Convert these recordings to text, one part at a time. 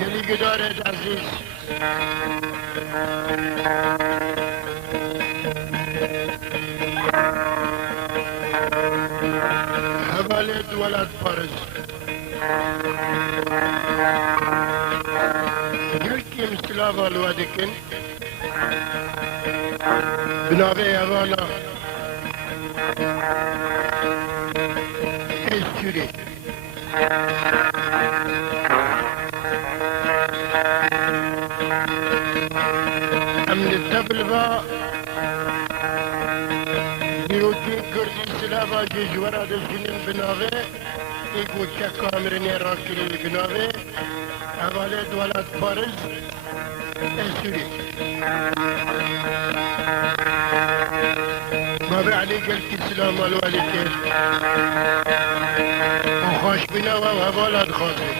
گلی گدارد عزیز هبالد ولد پارس گلکی مسلاف الوادکن بنابه هوالا اسکوری امن التبلبا دیروکی کردی سلافا ججورا دزگنین بنابه ایگو که کامرنی را کری بنابه هوالد ولد پارز اسکوری بابا علي قال كي سلام الوالدين وخاش بنا وهبالات خاطر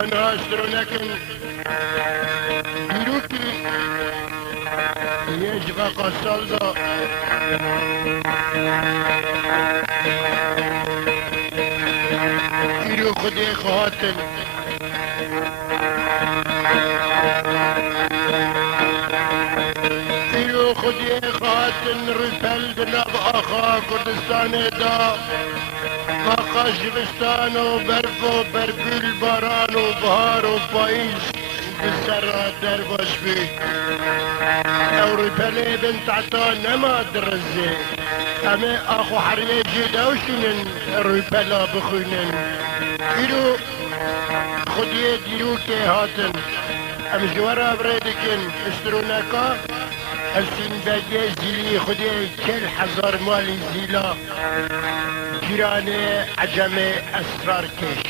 انا اشترو لكن ديروكي يجب قصال دا ديرو خدي خاطر خودی خاتن رسل دنب آخا کردستان دا آخا شبستان و برف و برگل باران و بهار و پاییز بسر در باش بی او رپله بنت عطا نما درزه همه آخو حریه جدوشنن رپلا بخونن ایرو خودی دیرو که هاتن ام جوارا بردکن اشترونکا السين باقي زيلي خدي كل حزار مالي زيلا جيراني عجمي اسرار كيش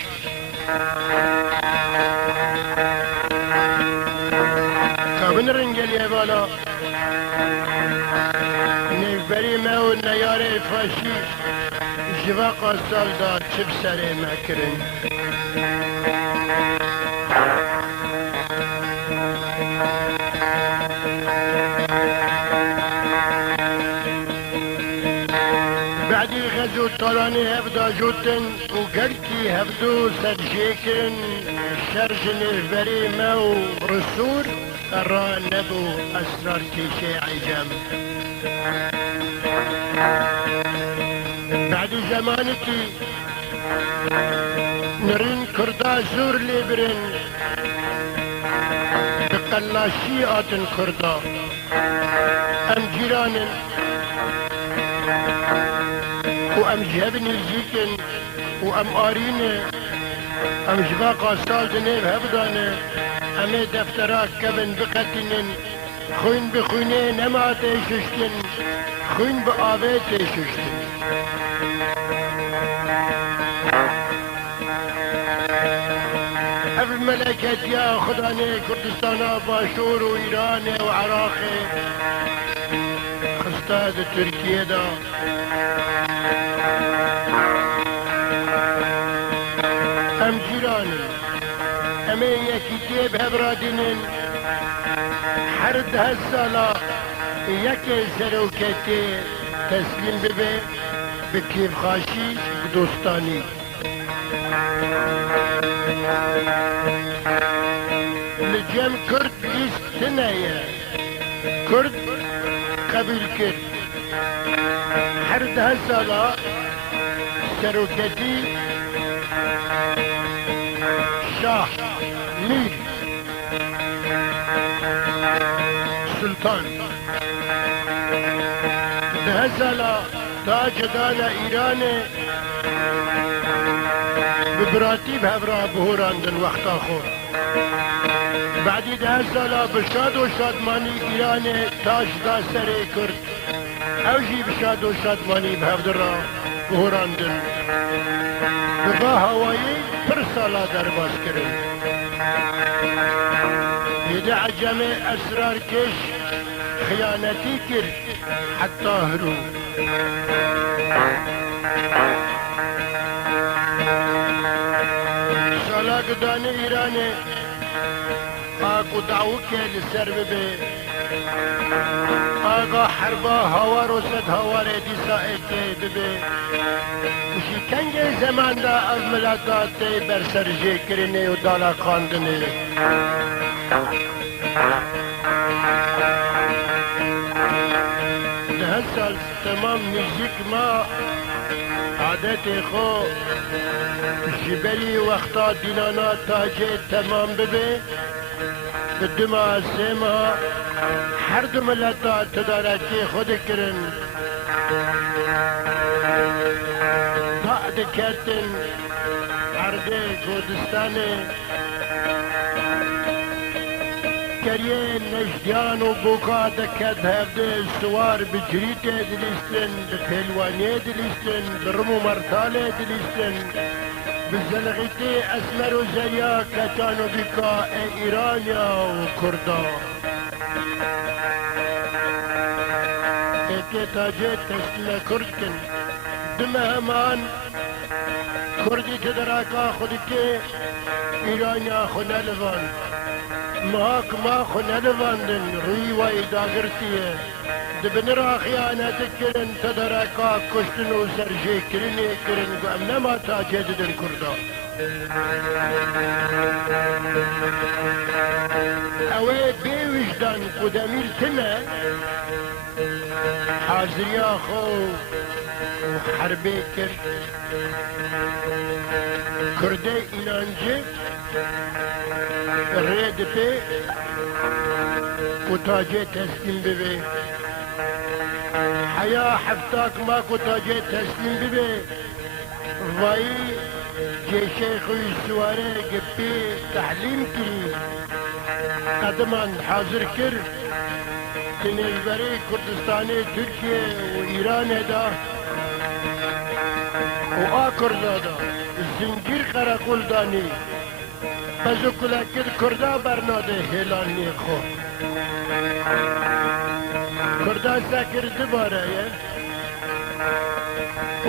كابن رنجل يا بالا نفبري ماو النياري فاشي جواقا السالدا تبسري ماكرن طالاني هبدا جوتن وقلتي هبدو سرجيكن شرجن البري مو رسول ترى نبو أسرار كيشي عجم بعد زمانتي نرين كردا زور لبرن بقلاشي آتن كردا أم جيرانن وام جهبني زيكن وام قاريني ام جباقا سال دنيب هبداني امي دفترات كبن بقتنن خوين بخويني نما تيششتن خوين بآبي تيششتن اب الملكات يا خداني كردستانا باشور وإيراني وعراقي خستاد تركيا دا ام جيراني امين يكتيب هبرادينين حرد هالسالا يكي سروكتي تسليم ببي بكيف خاشي دوستاني لجم كرد ليستنايا كرد قبل كرد حرد هالسالا سروكتي شاه مير سلطان دهزلا تاج دانا ايراني ببراتي بهبرا بهوران دن وقت اخور بعدي دهزلا بشاد وشادماني ايراني تاج دا سري كرد اوجي بشاد وشادماني بهبدرا بهوران دن ببا هوايي برسالا درباس كرن يدي عجمي اسرار كش خيانتي كر حتى هرو سالا قداني ايراني اكو دعوكي للسرب بي آقا حربا هاوار و صد هاوار دیسا ایتی ببی شکنگ زمان دا از ملتات بر سرجه کرنه و دالا خاندنه ده سال تمام نزیک ما عادت خو جبری وقتا دینانا تاجه تمام ببی به دو ماه سه ماه هر دو ملتا تدارکی خود کرن بعد کتن عرده کردستان کریه نجدیان و بوکا دکت هفته سوار بجریت دلیستن بپلوانی دلیستن برمو مرتال دلیستن بزلغیتی اسمر و زریا کتان و بیکا ایرانیا و کردا ایکی تاجه تسلیم کرد کن دمه همان کردی که دراکا خودی که ایرانیا خونه لوان ما خونه لواندن روی و ایداگرتیه دبن را خیانت کرن تدرکا کشتن و سرجه کرنی کرن گو نما تاجه ددن کردا اوه بی وجدان قدمیر تنه حاضریا خو حربه کرد کرده اینانجه رید پی و تاجه تسلیم ببی حیا حفتاک ما کو تاجه تسلیم ببی وای جه شیخوی سواره گپی تحلیم کی قدمان حاضر کر تنیلبری کردستانی ترکیه و ایران دا و آکر دادا زنجیر قرقل دانی بزو کلکر کردا برناده هیلانی خو کردا سکر دباره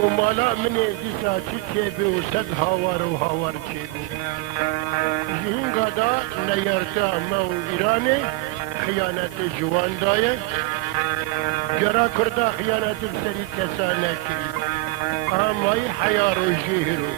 و مالا منی دیسا چی بی و صد هاوار و هاوار چی بی جهین گادا نیارتا ما و ایرانی خیانت جوان دایه جرا کردا خیانت بسری کسا نکری آمای حیار و جهرو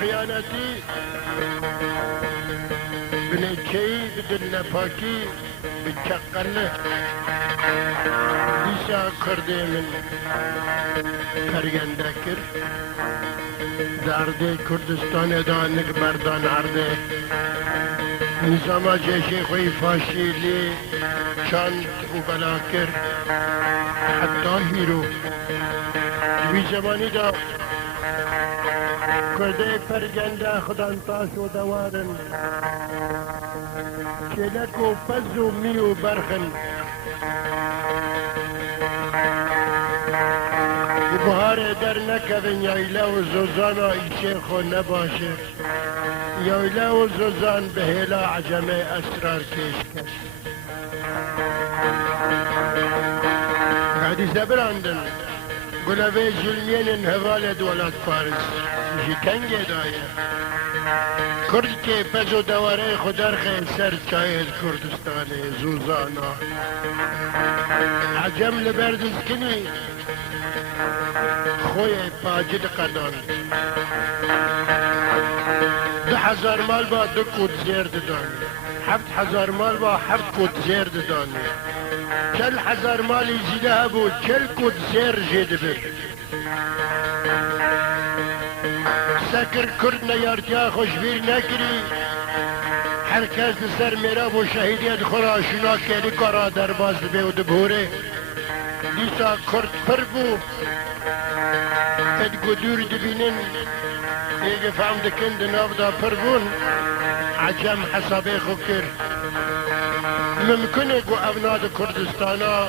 خیانتی بنچهی بدل نپاکی بچقله دیسا کرده من کرگنده کر درده کردستان دانک بردان عرده نظام جیش خوی فاشیلی چند و بلا کر حتی هیرو دوی زمانی دا کرده پرگنده خودان تاش و دوارن چلک و پز و می و برخن بهار در نکوین یایله و زوزانا ایشیخ و نباشه یایله و زوزان به هلا عجمه اسرار کش کش حدیثه براندن قلبي ظلمين انهوال دولت فارس جکنگ دایه کرد که پزو دواره خودرخ سر چاید کردستان زوزانا عجم لبردز کنی خوی پاجد قدان 10,000 مال با 2 کود زیر دادانی 7,000 مال با 7 کود زیر دادانی 40,000 مالی زیده بود 40 کود زیر جیده بید سکر کرد نیارتیا خوشبیر نکری هر کس سر میرا و شهیدیت خورا شنا کلی کارا در باز بیود بوره دیسا کرد پر بو اد گدور دبینن ایگه فهم دکند ناف دا پر بون عجم حسابه خو کر ممکنه گو اوناد کردستانا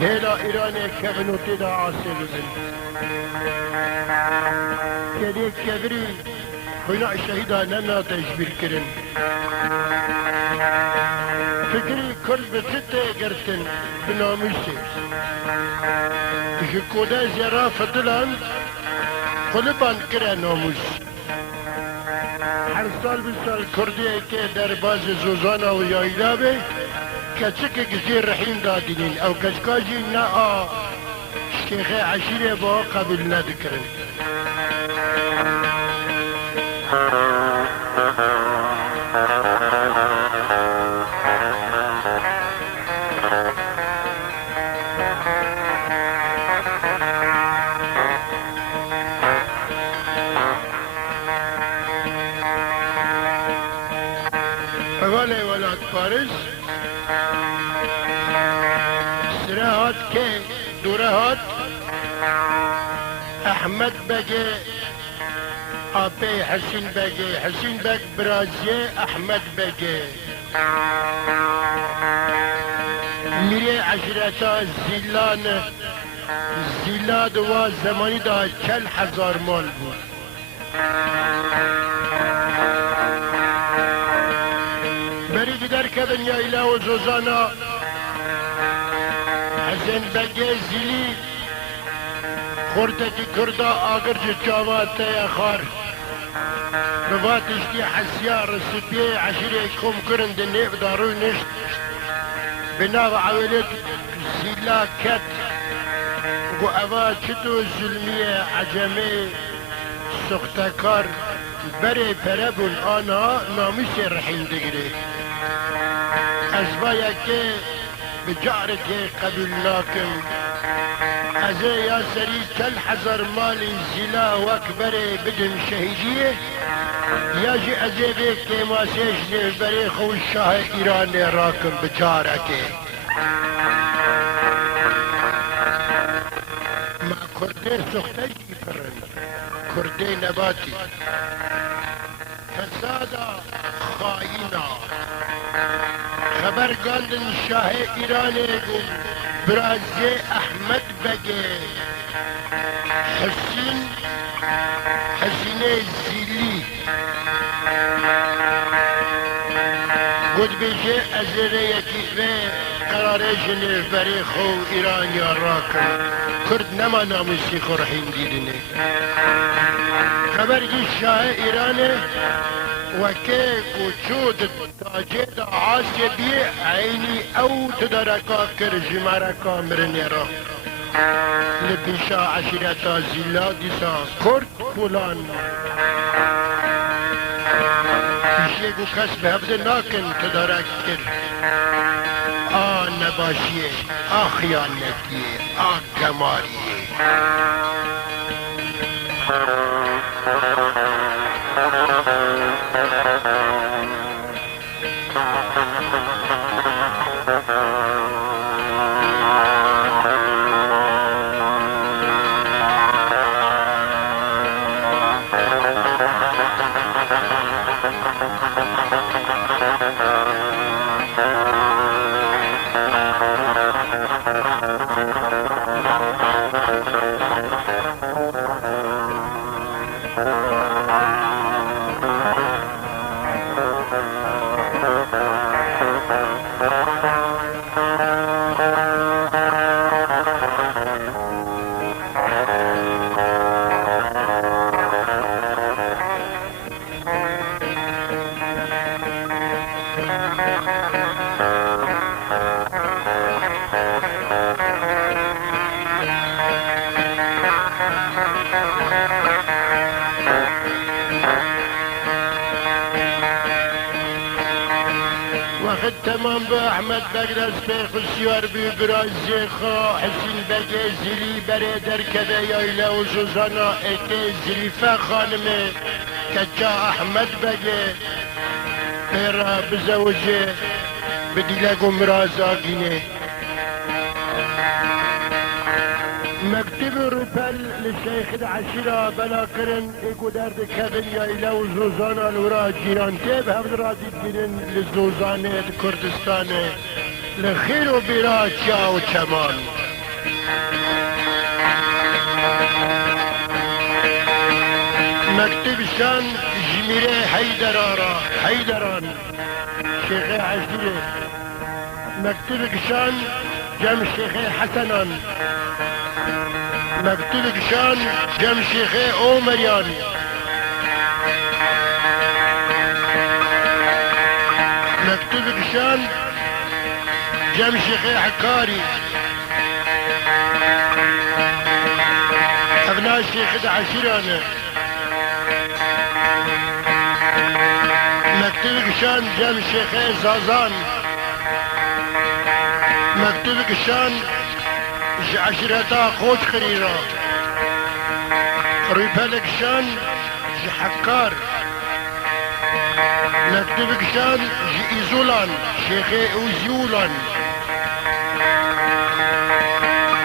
هیلا ایران کبنوتی دا عاصل بزن کلی کبری خوینا شهیدا ننا تشبیر کرن فکری کرد به چطه گرتن بناموسی جکوده زیرا فتلان قلبان کرن ناموس هر سال بسال کردی که در باز زوزانا و یایلا به کچک کسی رحیم دادینین او کچکاجی نا شیخ عشیره با قبول ندکرن اوله ولاد پارس سره هات که دوره هات احمد بگه آبی حسین بگه حسین بگ برازیه احمد بگه میره عشرتا زیلاد و زمانی دا 40,000 مال بود بری دیگر کدن یا ایلا و زوزانا حسین بگه زیلی خوردکی کردا آگر جو چاوات یا خار بباتش دی حسیا رسیبیه عشیره کم کرند نیب داروی نشت بناو عویلت زیلا کت گو اوه چطو ظلمیه عجمه سختکار بره پربون آنها ناموس رحیم دگره از باید که بجارت قبول ناکم از یا سری 40,000 مال زیلا وکبره بدم شهیدیه یا جی از بیک که ماسیش بره خوش شاه ایران راکم بجارته ما کرده سخته جی پرن کرده نباتی فسادا خائینا خبر گاندن شاه ایران گم برازی احمد بگه حسینه زیلی گود بیشه از ریکی و قراره جنیف بری خو ایران یا راکن کرد نما ناموسی خورحین دیدنه خبر گی شاه ایرانه وكي وجود تاجد عاصبي عيني او تدركا كرجي مركا مرنيرا لبيشا عشيرتا زيلا ديسا كرد فلان يشيقو كسب هبد ناكن تدرك كر نباشيه خيانتيه كماريه تمام به احمد بگرس به خسیار بی برازی خوا حسین بگه زلی بره در کده یایله و زوزانا اته زلیفه خانمه که جا احمد بگه پیرا بزوجه بدیلگ و مرازا گینه مكتب رفل للشيخ العشيرة بلا كرن ايكو درد كبن يا إلو زوزانا الورا جيران تيب هفد راضي جيرن للزوزانة كردستان لخير وبرا جاو كمان مكتب شان جميرة حيدران شيخ عشيرة مكتب شان جم شيخ حسنان مكتوب شان جم شيخي عمريان مكتوب شان جم شيخي حكاري ابناء الشيخ عشيران مكتوب شان جم شيخي زازان مكتوب شان عشرتا خوش خريرا ريبالك شان حكار مكتوبك شان إيزولان شيخي أوزيولان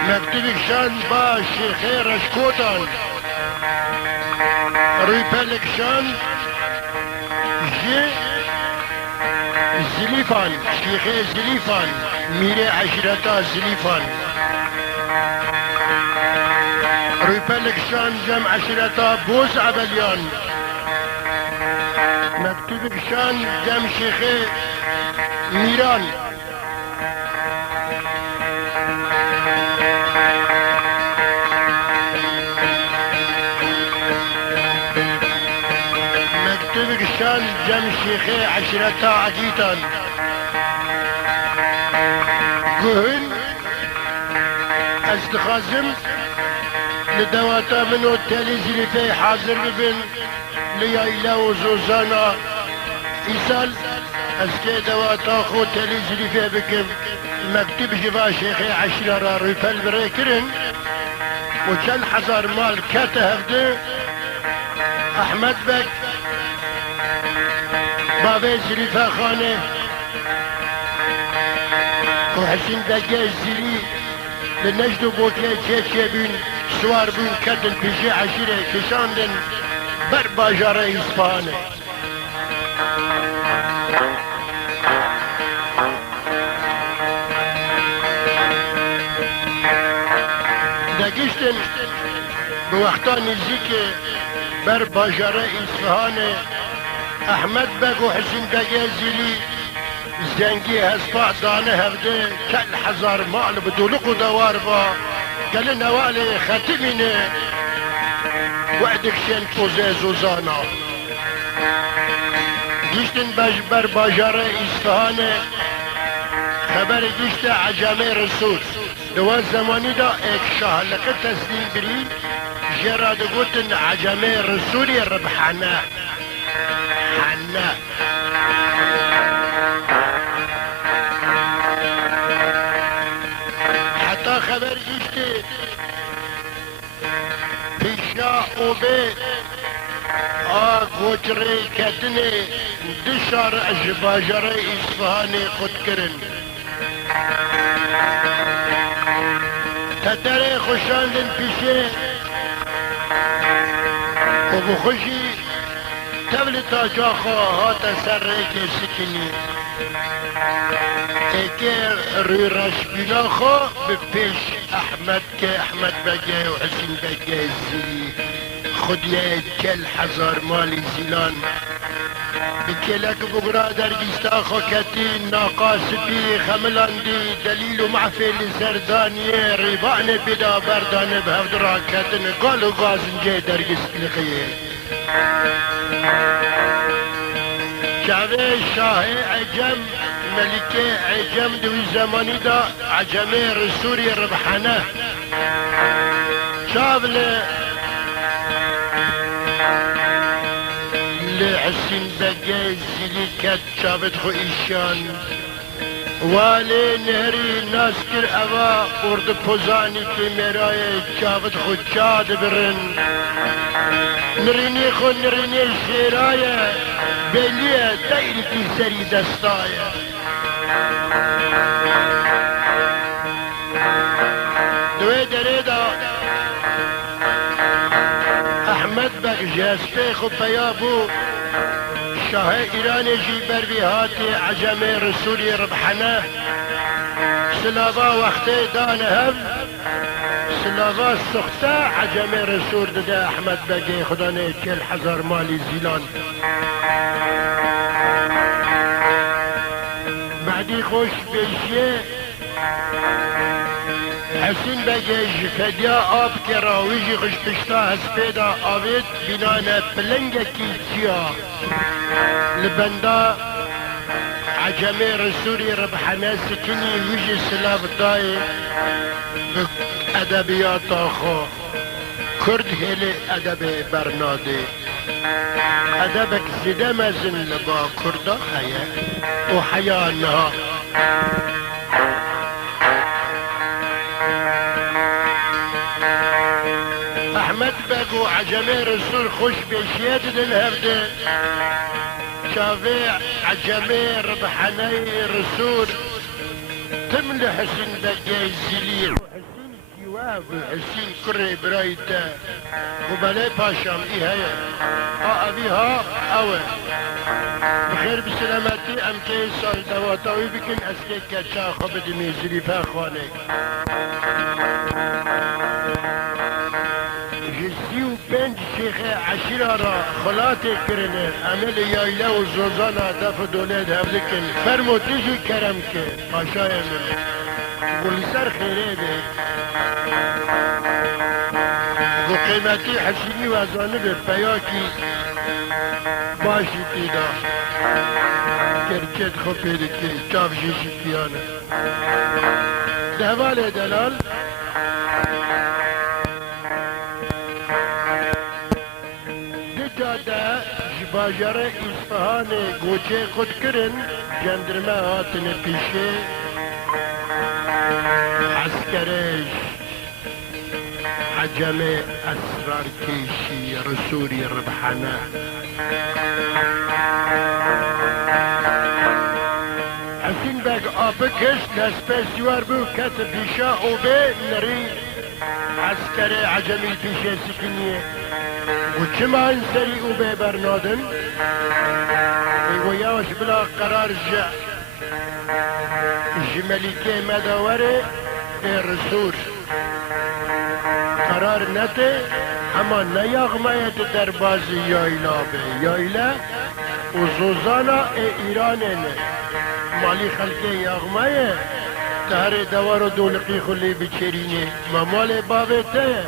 مكتوبك شان با شيخي رشكوتان ريبالك شان زليفان شيخي زليفان ميري عشرتا زليفان ريبالك شان جمع عشرتا بوز عبليان مكتوبك شان جمع شيخي ميران مكتوبك شان جمع شيخي عشرتا عقيتان قهن استخازم لدواتا منو التاليزي في حاضر ببن ليايلا وزوزانا إيسال اسكي دواتا خو التاليزي في بكم مكتب جبا شيخي عشرة ريفال بريكرن وكان حزار مال كاتهفده احمد بك بابي زريفا خانه وحسين بقى الزري لنجد بوكي تشيتشي بين سوار بين كدن بيجي عشيرة كشاندن بربا جاري إسفاني دقشتن بوقتان الزيكي بربا جاري إسفاني أحمد بقو حسين بقى الزري زنگی هسپا دانه هفته کل حزار مال بدولق و دوار با قال نوالي ختمينه وعدك شين فوزي زوزانا جيشتن بجبر باجار إصفهان خبر جيشت عجامي رسول دو زماني دا اك شهلق تسليم بري جراد قوتن عجامي رسولي ربحانا حنا حتى خبر جيشت پیشا او به گوچره کتنه دشار اجباجره اصفهانی خود کرن تتره خوشاندن پیشه و بخوشی تبلتا جاخا هات سره که سکنی اگر روی رشبینا خو به پیش احمد که احمد بگه و حسین بگه زیلی خودیه کل هزار مالی زیلان بکلک بگرا در گیستا خو کتی ناقاس بی خملاندی دلیل و محفل زردانیه ریبان بدا بردانه به هفت را کتن گال و گازنجه در گیست لقیه شعبه شاه عجم ملكة عجم دوي زماني دا عجمي رسوري ربحانه شابل لحسين بقى زلي كات شابت خو إيشان والی نهری ناسکر اوا ارد پوزانی که مرای چاوت خود چاد برن نرینی خود نرینی شیرای بلیه دایری کی سری دستای دوی دره دا احمد بک جسته خود پیا بو شاه ایران جی بروی هاتی عجم رسولی ربحنه سلاوا وقتی دانه هم سلاوا سخته عجم رسول داده احمد بگی خدا نه 40,000 مالی زیلان بعدی خوش بیشیه حسین بگی فدیا آب که راویجی خوش پشتا هسپیدا آوید بینانه پلنگه کی چیا لبندا عجمه رسولی ربحانه سکنی ویجی سلاف دای ادبیات آخو کرد هلی ادب برناده ادبک زیده مزن لبا کردا خیه و حیانها احمد بگو عجمه رسول خوش بیشید دل هفته شافي عجمي ربحاني رسول تملي حسين دقاي زليل حسين جواب حسين كري برايته وبلاي باشام ايه هيا ابيها اوه بخير بسلامتي ام كي سال دواتاوي بكن اسكي كتشا خبد ميزلي فاخواني پنج شیخ عشیره را خلاطه کرنه عمل یایله و زوزانه دف دولت هفته کن فرموتیجی کرم که پاشای من گلیسر خیره به و قیمتی حسینی وزانه به پیاکی باشی پیدا کرکت خو پیده که چاف جیشی کیانه دهوال دلال جاده جباجر اصفهان گوچه خود کرن جندرمه هاتن پیشه عسکرش عجم اسرار کشی رسولی ربحانه حسین بگ آبه کش لسپسیوار بو کت پیشه او به نری عسکر عجمی پیشه سکنیه و چما انسری او به برنادن و یاش بلا قرار جملیکه مداوره رسول قرار نته اما نیاغمایت در بازی یایلا به یایلا و زوزانا ایرانه نه مالی خلقه یاغمایه تهر دوار و دولقی خلی بچرینه ما مال باوته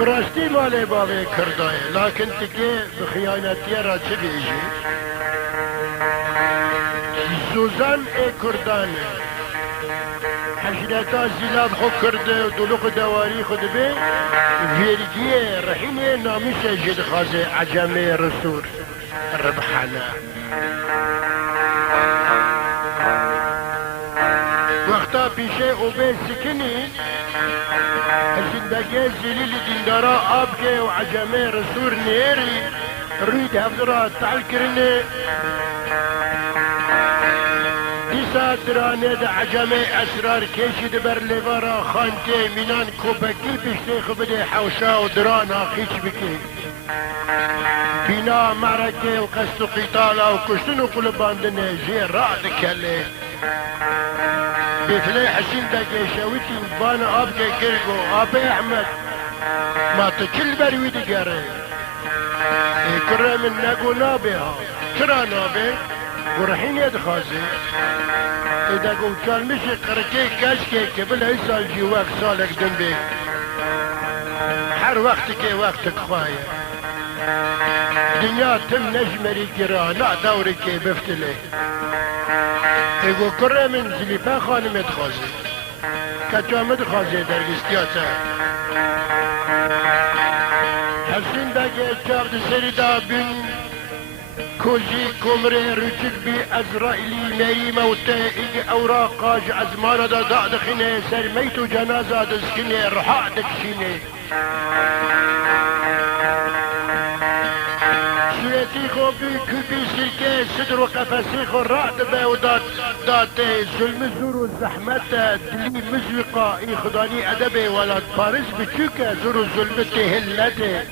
براستی مال باوه کردای لیکن تکه بخیانتی را چه بیجی زوزان کردانه حشرتا زیلاب خود کرده و دلوق دواری خود به ویرگی رحینه نامیش جد خازه عجمه رسول ربحانه وقتا پیشه او به سکنی زندگی زلیل دیندارا آب که و عجمه رسول نیری روی دفترا تعال کرنه دیسا درانه دا عجمه اسرار کشید بر لیوارا خانته مینان کوپکی پشته خبده حوشا و درانا خیچ بکی بینا معرکه و قصد و قیطالا و کشتن و قلباندنه جی رعد کله بفلي حسين دقي شويتي بانا ابكي كرقو ابي احمد ما تكل بروي دقاري كره من نقو نابيها ترى نابي ورحين يد خازي اذا قلت كان مشي قركي كاشكي قبل هيسال جواك سالك دنبي حر وقتك وقتك خوايا دنيا تم نجمري قرا لا دورك بفتلي اگو کره من زلیفه خانمت خوازه کچامت خوازه در گستیاته حسین بگه چاپ سری دا بین كوجي كمري رجل بي ازرائيلي مي موتى ايجي اوراقاج ازمانة دا دخني سرميتو جنازة دسكني رحاء دكشيني سويتي خو بي كوبي سلكي صدر وقفسي خو رعد بودات داتي ظلم زور الزحمة دلي مزوقة اي خداني ادبي ولد باريس بتشوكا زور ظلمتي هلتي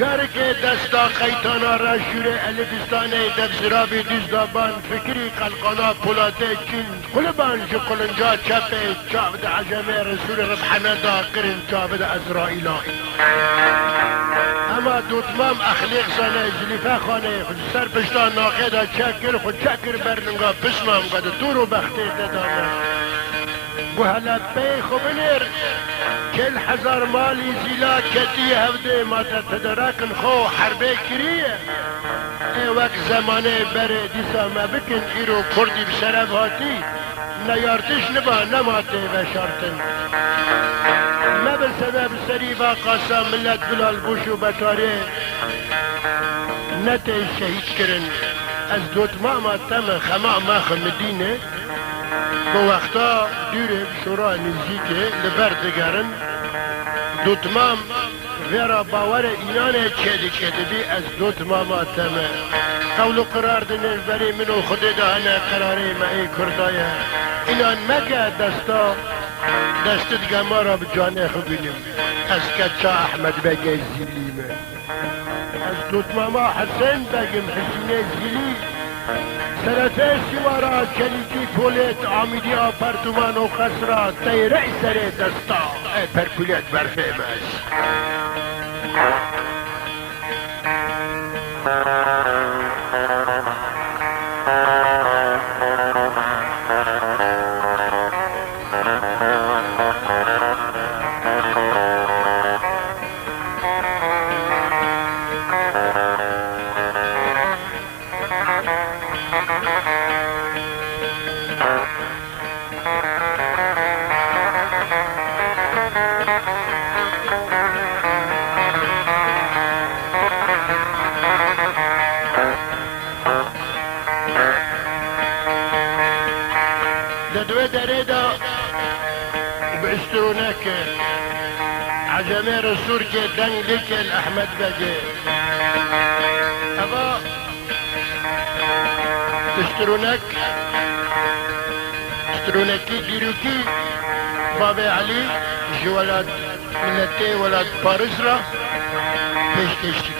جارك دستا خيطانا راشوري البستاني دبزرابي دزدابان فكري قلقانا بولاتي چين قلبان جو قلنجا چپي چابد عجمي رسول ربحنا دا قرن چابد ازرائيلائي اما دوتمام اخليق سانه زليفا خانه خود سر پشتا ناقيدا چكر خود چكر برنگا بسمام قد تورو بختي دانا وهلا بي خبنر كل حزار مالي زيلا كتي هفده ما تتدركن خو حربي كريه اي وقت زمانه بره ديسا ما بكن ايرو كردي بشرف هاتي نيارتش نبا نماته وشارتن ما بالسبب سريبا قاسا ملت بلال بوشو بطاري نتي شهيد كرن از دوت ما تم خماع ما خمدينه با وقتا دوره شورا نزدیکه لبر دگرن دوتمام ویرا باور اینانه چیدی بی از دوتمام آتمه قول و قرار دنه بری منو خود دهنه قراری ما ای کردایه اینان مگه دستت گما را بجانه خوبینیم از کچا احمد بگه زیلیمه از دوتمام حسین بگم حسین زیلی سرته سوارا کلیکی پولیت آمیدی آپارتمان و خسرا تیره سر دستا پر پولیت برفیمش لدوه دريدا باشترونك عجمي رسول كي دنگ لك الأحمد بجي أبا اشترونكي ديروكي بابي علي جو ولاد ملتي ولاد بارزرا بيش تشتكي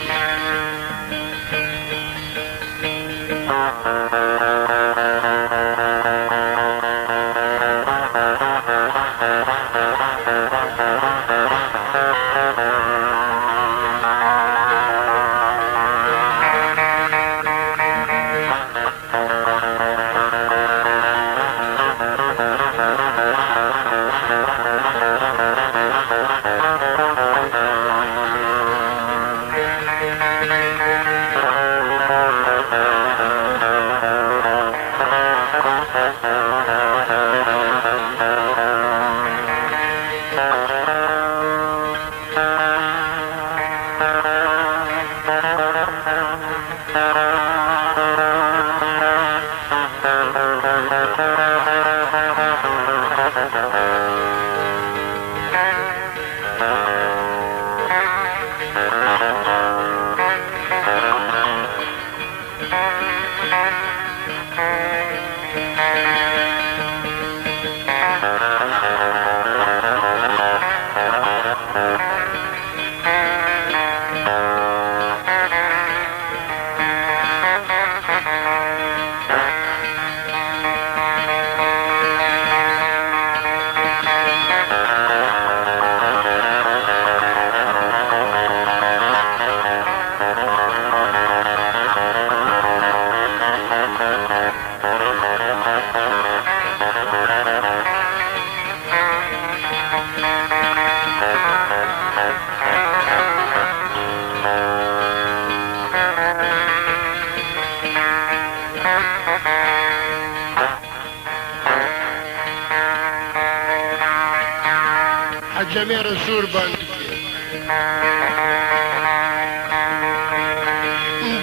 جميع رسول باندي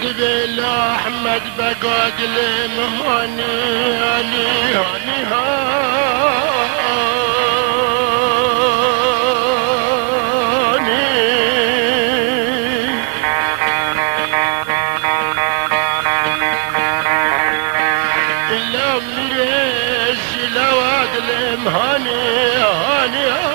دبل احمد بقاد المهاني هاني هاني هاني اللهم ليش لواد المهاني هاني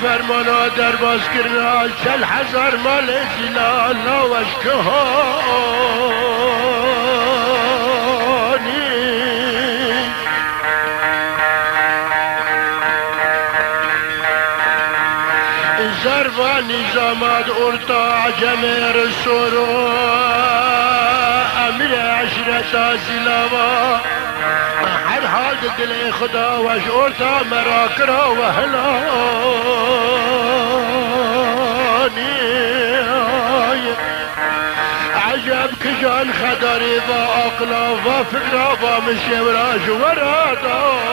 فرمانا در باز کرنا چل هزار مال زلالا وشکهانی زربانی زامد ارتا عجم رسولو امیر عشرت زلاوا هر حال دل خدا وش ارتا مراکرا و هلانی عجب کجان خداری با اقلا و فکرا با مشوراج و رادانی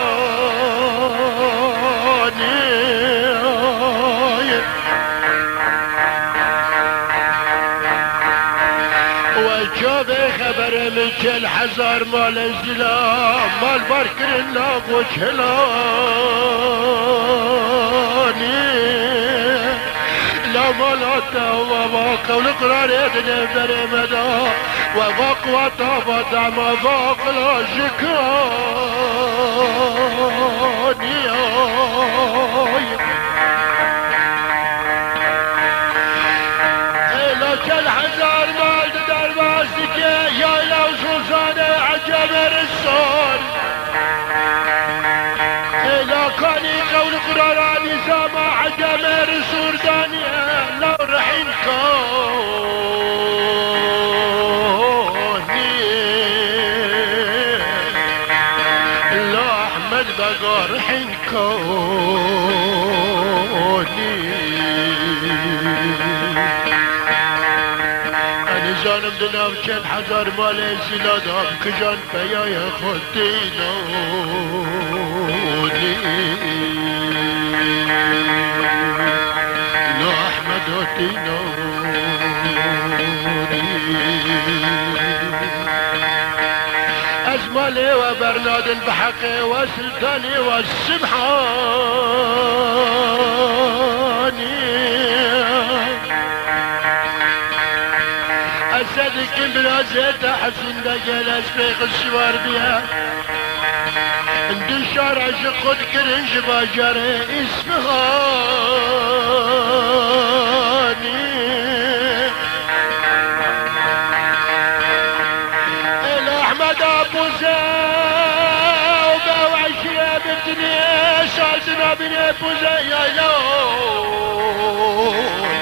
جاب خبر من چل هزار مال زلا مال بار کرنا و چلانی لا مالاتا و با قول قرار ادنه در مدا و با قواتا با دعما با قلا شکانی چل هزار مال در واسطه یا لوزوزان عجب الرسول إلا كان قول قرآن نظام عجب الرسول دانيا لو رحين كوني لا أحمد بقى رحين كوني جانم دنام چل هزار مال زلادام کجان پیای خود دینونی لا احمد دینونی از مالی و برنادن بحق و سلطانی و سبحانی صدق برازت حسن دجالس بيخ الشوار بيها اندو شارع خود كرنج باجر اسمهاني الاحمد ابو زاوبة وعشرة بابتني شالتنا بني ابو زاي يا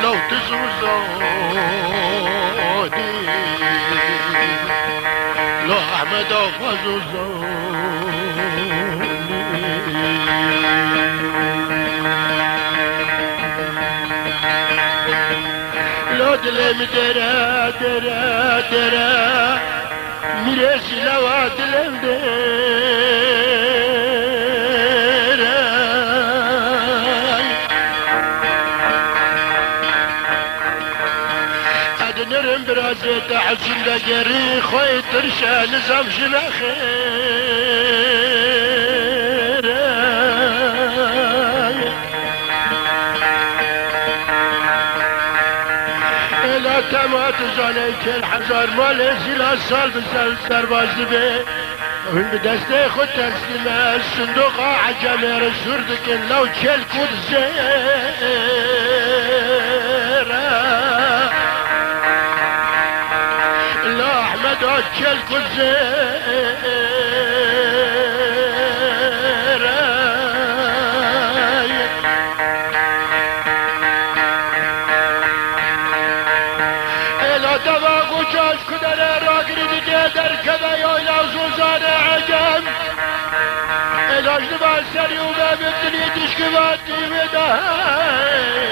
لو تزوزون لو احمد افاز لو دلم درا درا درا میرس لوا دلم درا نرم برازي تحسن دجري خوي ترشا نظام شنا خير لا تمات زانيك الحزار مالي زلا صال بزل سرباز دبي وين بدستي خد تسليم الصندوق عجم رسوردك لو تشل كود زير أكل كل زيراي إلا تباقو جاج كدر راقري ديدر كذا يولا وزوزان عجم إلا جنبا سري وما ببدني تشكباتي بدهاي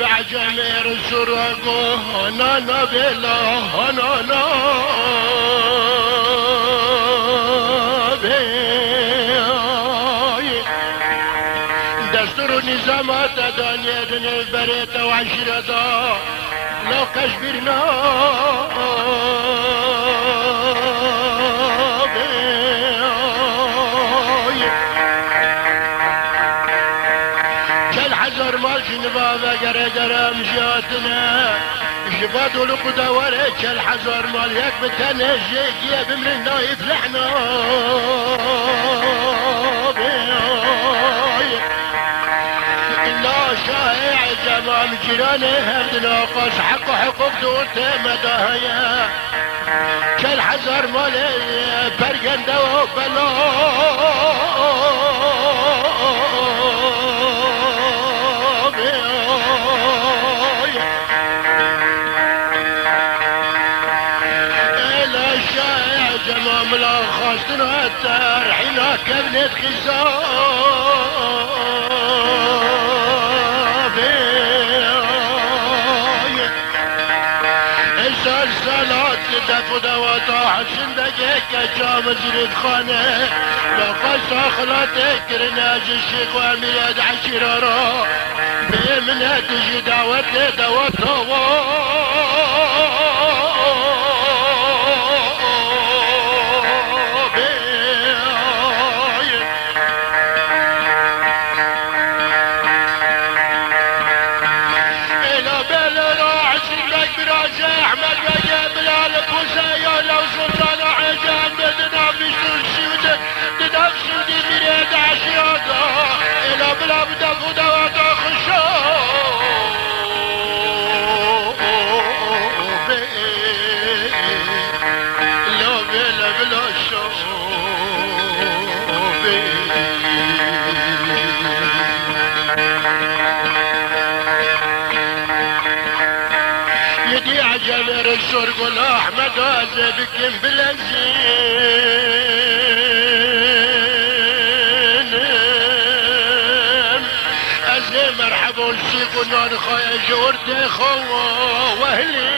بعجمير سرقو هنانا بلا هنانا بي دستور نظامات دنيا دنيا بريت وعشرة لو كشبرنا بابا جرى جرى مشياتنا جباد ولقدا وريك الحزر مال ياك بتنجي جيب من النايف لحنا لا شائع جمال جيراني هبدنا قص حق حقوق دولته مداهية كالحزر مال برقندا وبلا حينك ابنة خزابي السلسلات دف ودواتا شندقك جام زرد خانه لو قصة خلاتك رناج الشيخ ومياد عشرارا بمنها تجي دعوة دواتا الشرق والأحمد وزبكين بالأزين زي مرحبا وسيق ونان خايا جورت خوا واهلين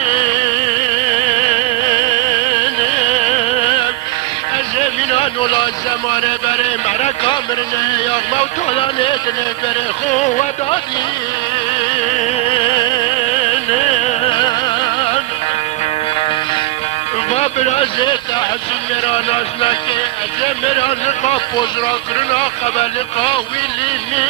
ازمينان ولا زمان بري مرك امرنا يا موت ولا نتن بري خوا دادين وبرزت حسن مران ازنك ازمران قابوز را کرنا قبل قاویلینی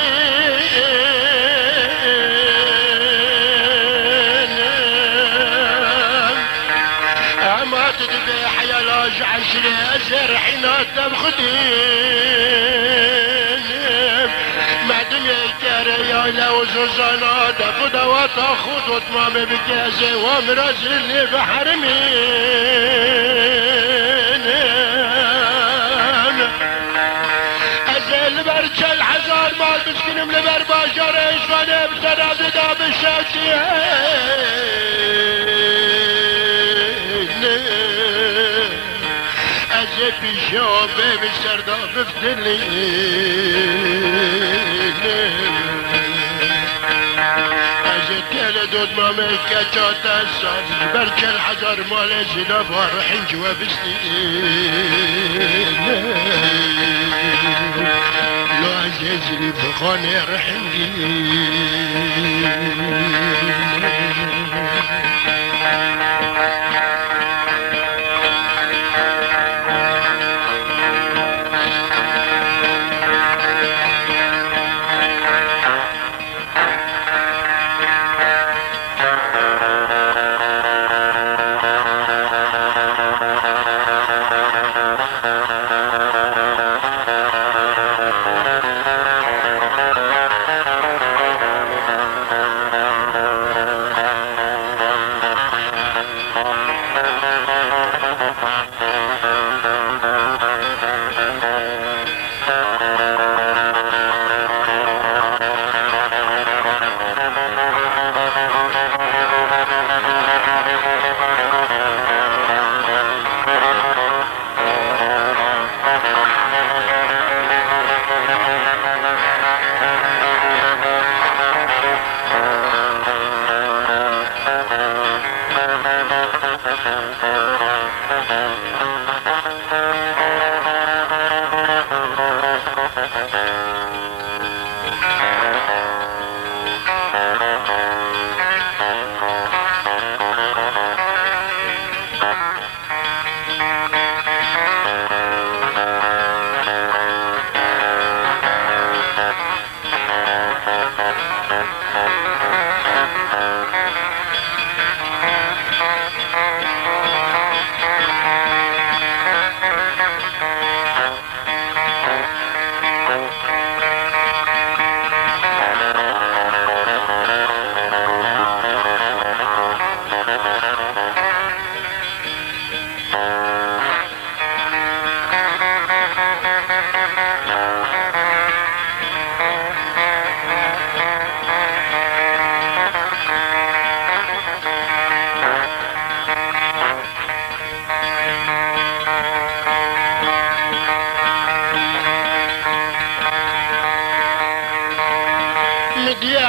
حيالاج عشرة أزر حينات دمخدين معدن يكاري لو زوزانا دفدا وتاخد وطمام بكازي ومرزلني بحرمين أزل برجة الحزار مال مسكين من برباجر إشغاني بسراب داب الشاشيين بشوبه بسردا بفتلي أجد كلا دود ما ملكة جاتا الساز جبرك الحجر مال زناب وارحين جواب سنين لا عزيزني بخاني رحين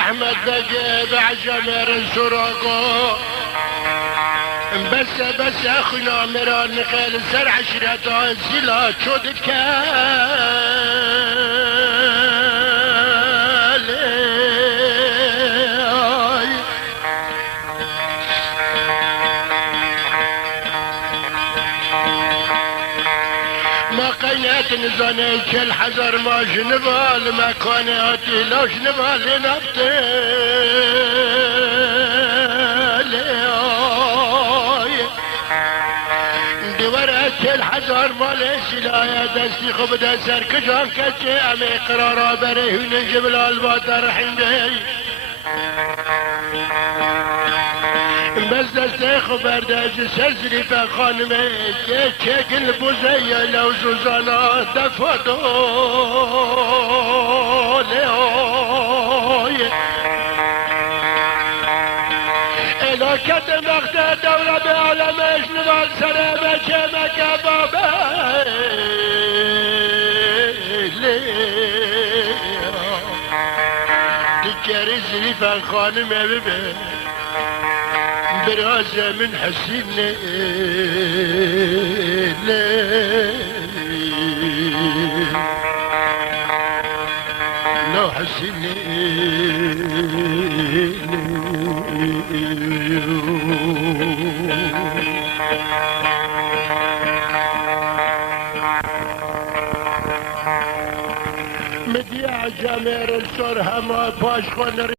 احمد بقى بعجمر السراقو بس اخنا مران نقل سر عشرة زلا شد كالي ما قينات نزاني كل حذر ما جنبال ما كانتي لو جنبال نبتلي دورت الحذر مالش لا يا دستي خبد سر كجان كتشي امي قرارا بريه نجيب الالبادر حندي بس دسته خبر داشت سرزری به خانمه که چکل بوزه لو زوزانا دفادو لیای الاکت مقدر دوره به عالمش نوال سره بچه مکبابه کری زریف خانم ببه براز من حسین لا حسين مديع جمير السر هما باش خنر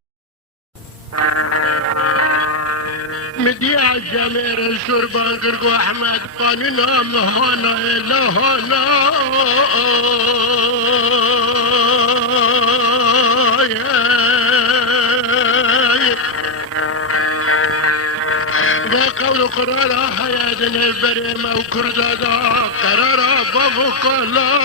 مديع جمير السر بانقرق احمد قانونا مهانا الهانا قول قرارا حياتنا البريمة وكردادا قرارا بابوك الله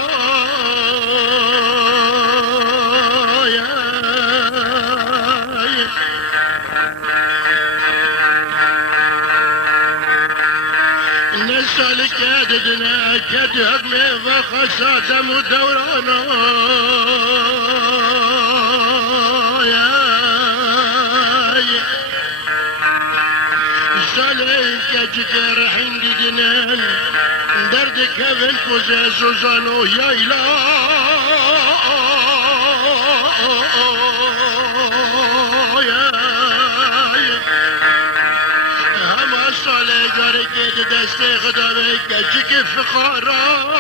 نسألك يا ددنا كدهب ميضا خساتم ودورانا سالك جكر حين دينان دردك بنفوز سوزانو يا إله هما صالح جارك دست خدامك جك فقارا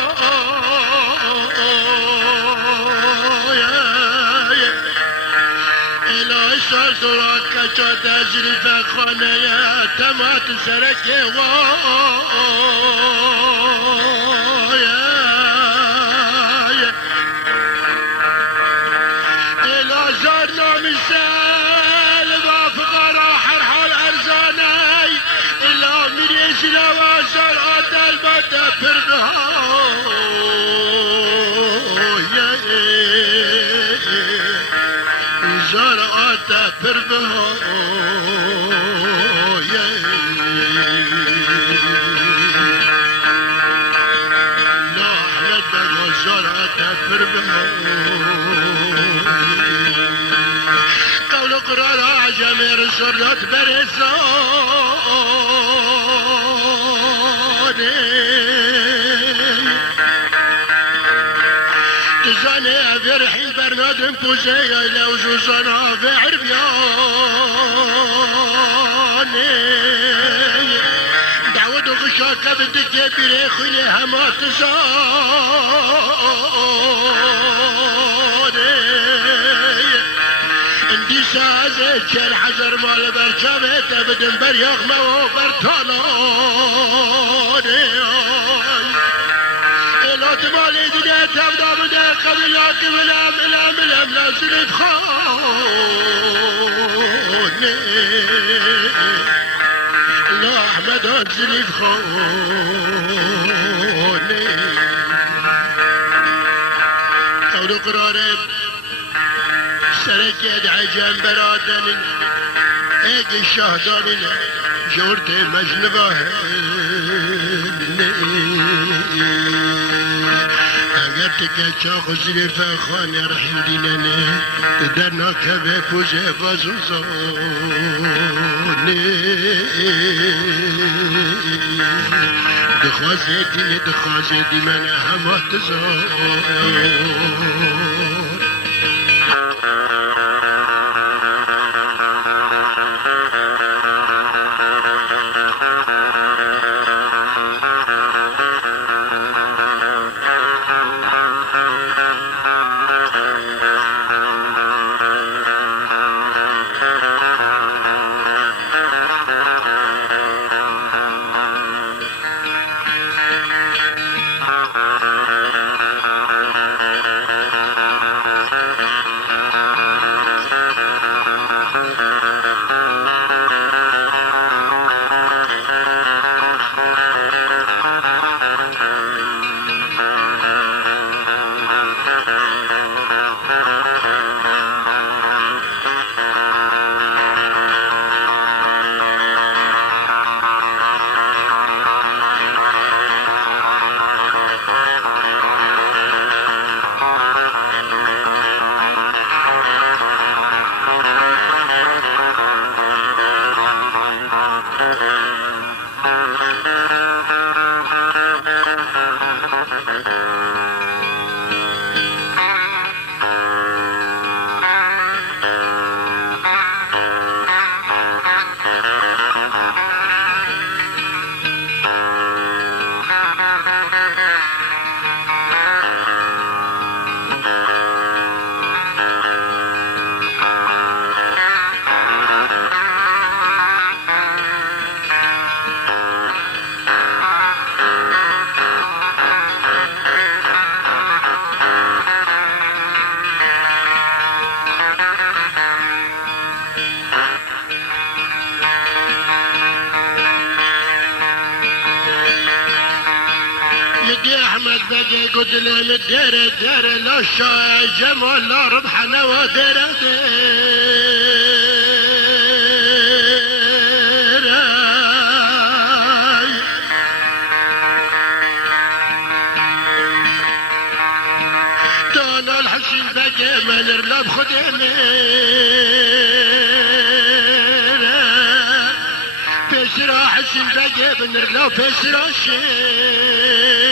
سال دورات کچا تجریف خانه تمات سرک الازار نامی سال با فقرا هر حال ارزانی الا میریش نوازار آدل باده پرده زرعت پرده لا احمد بگو زرعت پرده قول قرار عجم رسولت برسانه تزاني فرحي برنادم بوزي لو جوزنا في عربياني دعوة غشاك بدك بريخي هما تزاني اندي سازي كل حزر مال برشابت بدن بريغمه وبرطاناني لا تبالي دنيا تبدا بدا قبل ياك ملام ملام ملام لا زلف خوني لا احمد زلف خوني قول قرارب سرك يدعي جنبراتني ايك الشهداني جورتي مجنبه اگرتك چاق زلیف خانه رحیم دیننه درنا کبه پوزه بازوزانه دخوازه دینه دخوازه دی من همه تزار بقي قد لي الدير لا شاي جمال لا ربحنا ودير تانا الحسين بقي من الرلاب خديني فسرا حسين بقي من الرلاب فسرا الشير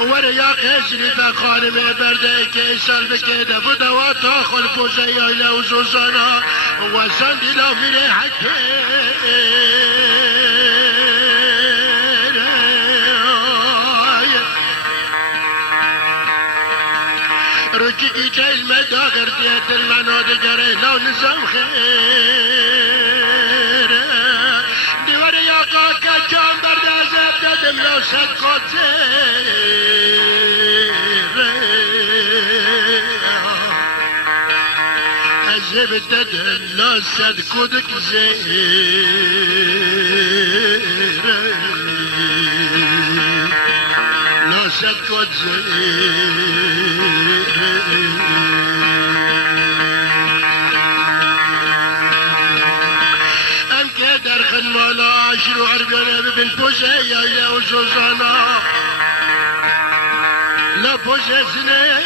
وريا قيسري فخارم برده كيسال بكده بدوات خلف زيايلا وزوزانا وساندي لو ميري حكي رجعي جاي المداغر ديت المناد جري لو نظام خير ديوار يا قاكا جام برد عذاب دادم لو صدقات زير عذاب دادم لو صدقودك زير لو صدقات زير ام كدر خنمالا عشر عربيانا ببن بوزيا يا وزوزانا لا بوزي زنير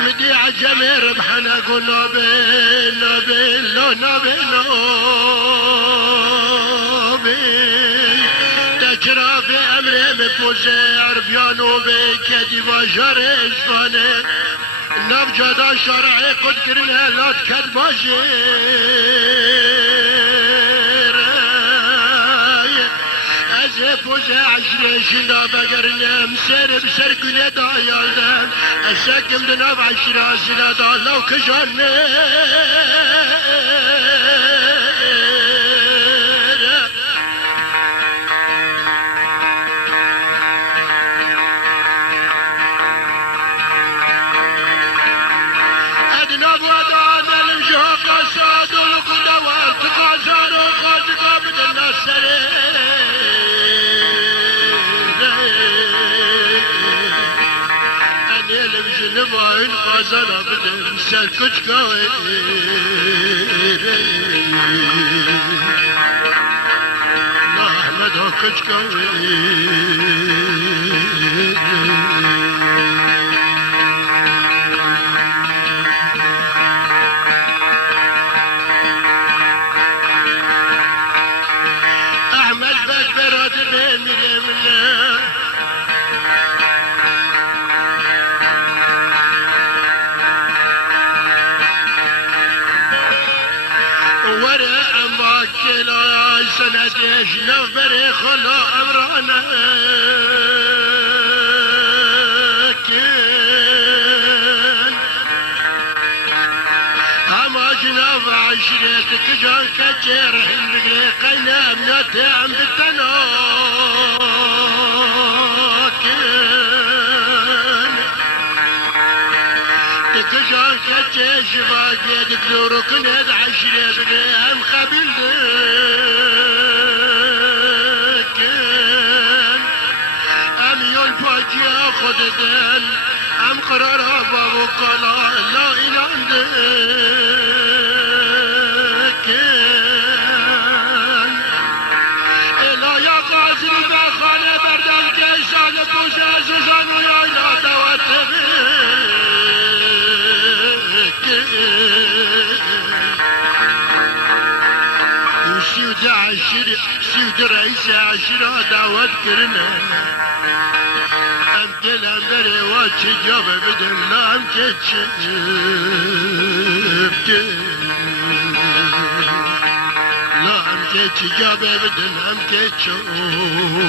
مدي عجمي ربحنا قول نوبل نوبل لو نوبل نوبل تجرى بأمري مبوزي عربيانو بكدي باجر إشفاني نبجدا شرعي قد كرنا لا تكد باجر أزف وزع عشري شنا بقرنا مسير بسر كل دايالدن السكم دنا بعشرة سنة لو كجاني أدنى بودان المجهق الساد والقدوات تقازان وخاطق بدنا السرير نباين قازانا بدم سركش قوي لا احمد هكش قوي احمد بك براد بين مريمنا سنديش نفبري خلو أمرانا كن هما جناف عشريتك جان كتير هنقلي قينا مناتي عم بالتناكن تكجان كتير شفاقي دكتور كنت عشريتك هم خبيل خددن ام قرار بابو قلا لا إلاندكن إلا يا قازل ما خانة بردن كيسان بوزة زوزان ويا إلا دواتبكن سيود رئيس عشرة دعوت كرنا ام دلم بري واتش جاب بدن لا ام كتشبت لا ام كتش جاب بدن ام كتشبت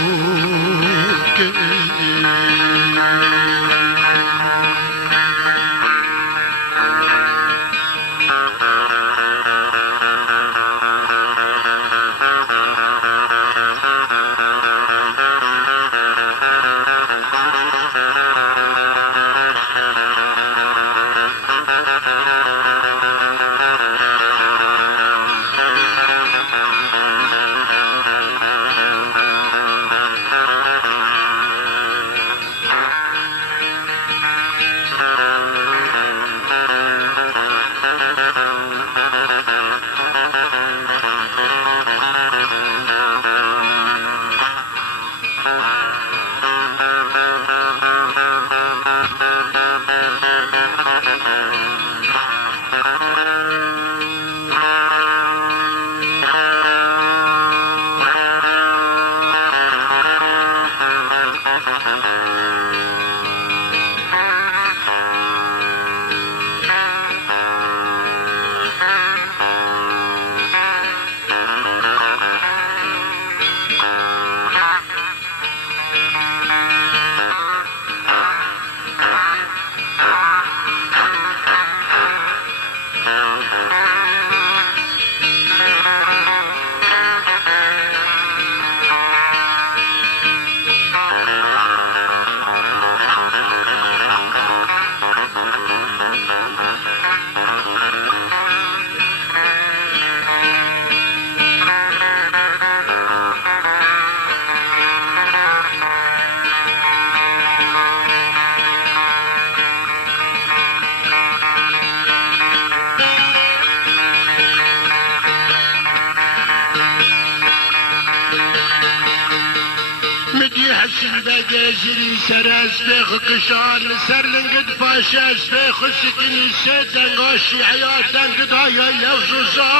حسن بجازري سراس بيخ كشان سر لنقد باشاس بيخ سكني سيدن غاشي عياتن قدايا يوزوزان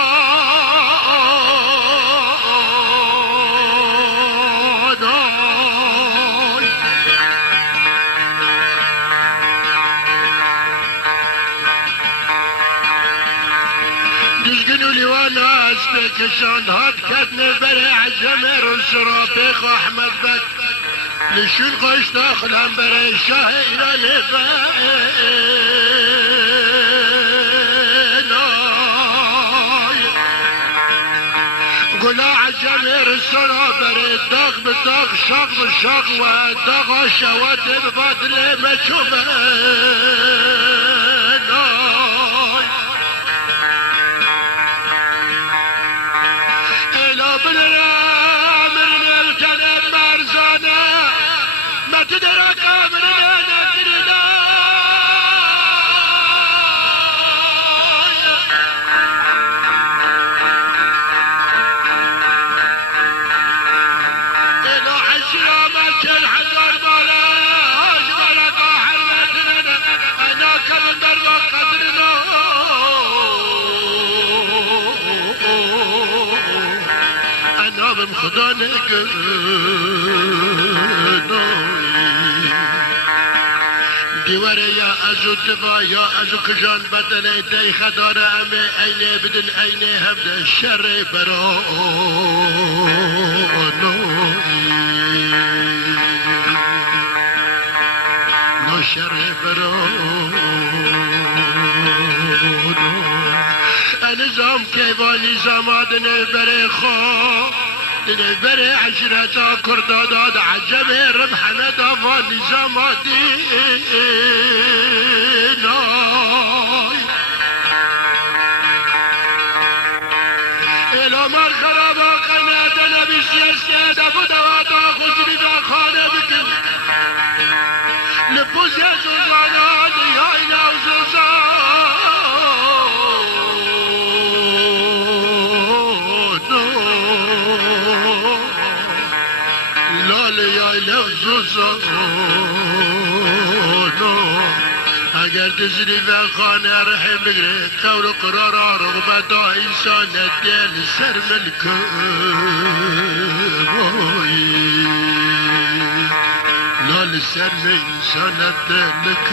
دشقنوا لي وانا اسبكشان هاد كتن برع جمر الشرافيخ واحمد بك لشون قش داخل هم برای شاه ایران فنای گلا عجم رسولا برای داغ به داغ شاق به شاق و داغ شوات به بدل مچومنای ایلا بلرم مرنل مرزانه ما تدرك من ندرنا إلى عشرة ما كان حذر مالا أجمل قاحل مدرنا أنا كان بربا قدرنا أنا بمخدانك دیواره یا ازو دفا یا ازو کجان بدن دی خداره امه اینه بدن اینه هفته شر برانوی نو شر برانوی نظام کیوانی زمادنه بره خواه دنه بره عشرتا کرداداد عجبه ربحنا دافا نظاماتی نای ایلا مر خرابا قناتنا بسیسته دفو دواتا خسری دا خانه بکن لپوز یا زوزانا دیا اینا زوزان اگر تزری و خانه رحم بگره قول و قرار رغبت انسان دل سر ملک لال سر انسان دلک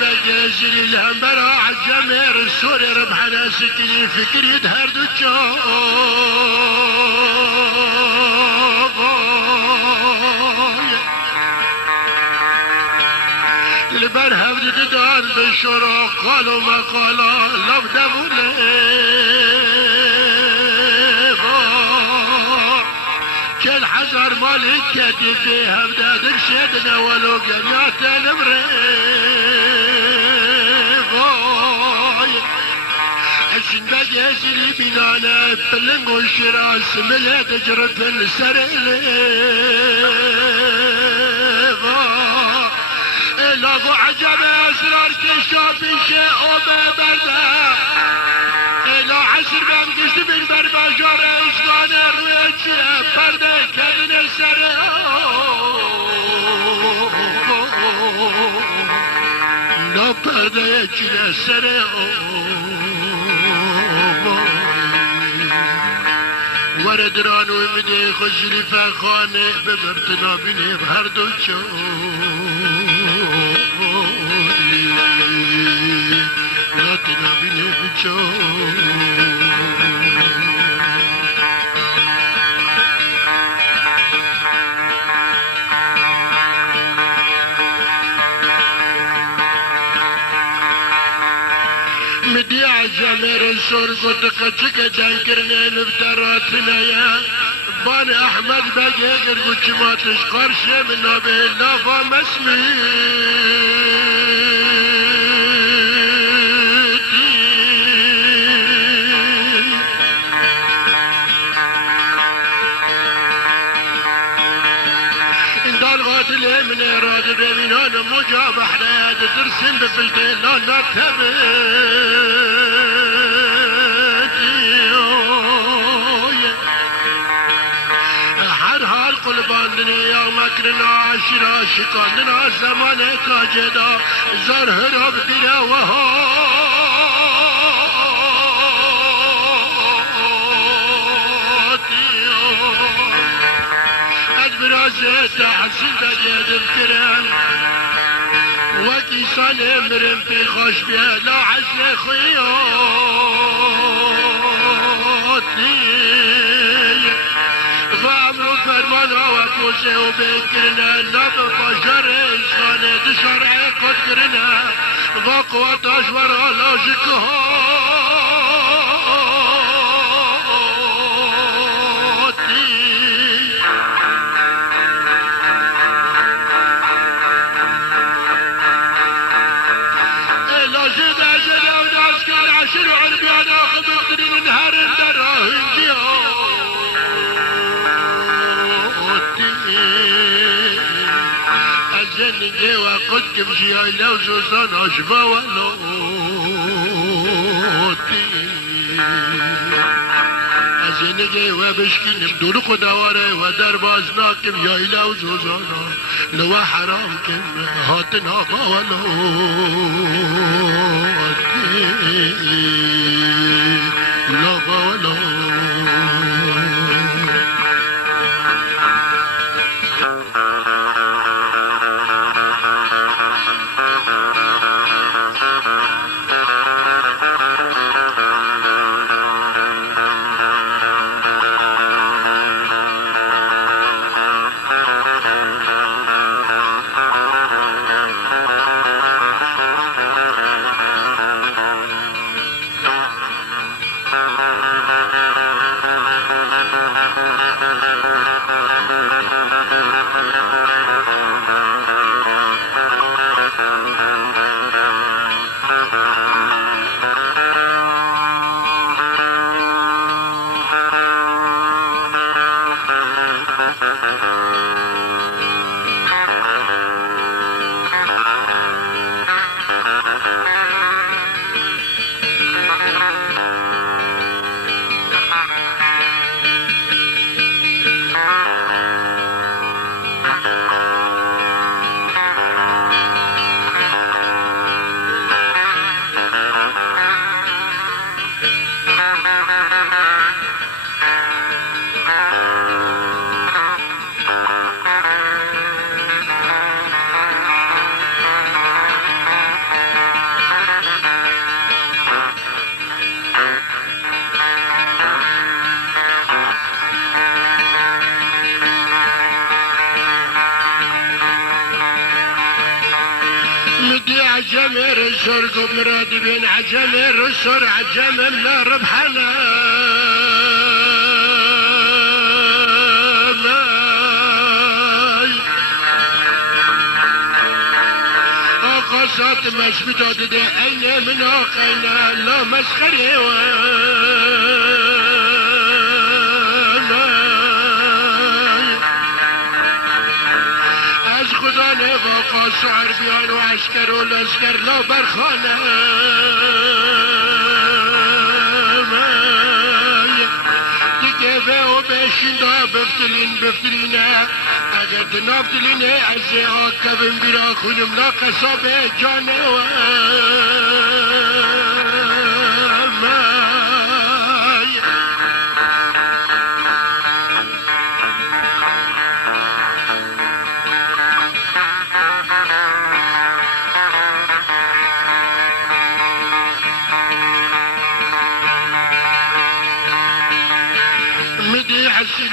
بجازري الهمبرا عجمر السوري ربحنا سكري فكري هر دو لبرهم ددار بالشروق قالوا ما قالا لو دبولي كل حزر مالك كتفي هم دادك شدنا ولو قميات المريض حسن بجازري بنانا بلنغ والشراس ملا تجرب السريض لغو عجب اسرار كشاف شيء وما برده الى عشر من قشت بالبرباجار اسمان الرويج برده كذن السر لا برده كذن السر ورد رانو مدي خجري فخانه ببرتنا بني بهردو چو لا تنابيني بچو سرگت قچک دنکرنه لبتراتنه بان احمد بگه گرگو چماتش قرشه منابه لافا مسمیتی اندال قاتل من اراد بمینان مجاب احراد ترسم بفلته لا نتبه هر حال قلبان دنیا مکرنا عشرا شکاندنا زمان کاجدا زره رب دیره و از برازه تحصیل بگید بکرم وکی ساله مرم پی خوش بیه لا حسن خیاتی و امرو فرمان و پوشه و بکرنه نب باشر انسانه دشارع قد کرنه و قوتاش ورا لاجکه عشر عربيان اخذ القرين نهار الدراهم الجن جوا قد كمشي لو زوزان اشبا ولوتي الجن جوا بشكي نمدور قدواره ودرباز ناكم يا لو زوزانا لو حرام كم هاتنا باولوتي لا باولو عجمر الشرق مراد بين عجمر الشر عجمر لا ربحنا قصات مسبتات دي أين من أخينا لا مسخري خدانه فوق سعر بیان و عسکر و لسکر لا برخانه دیگه به و بشینده بفترینه اگر دنابدلینه از آکبن بیرا خونم لا قصاب جانه و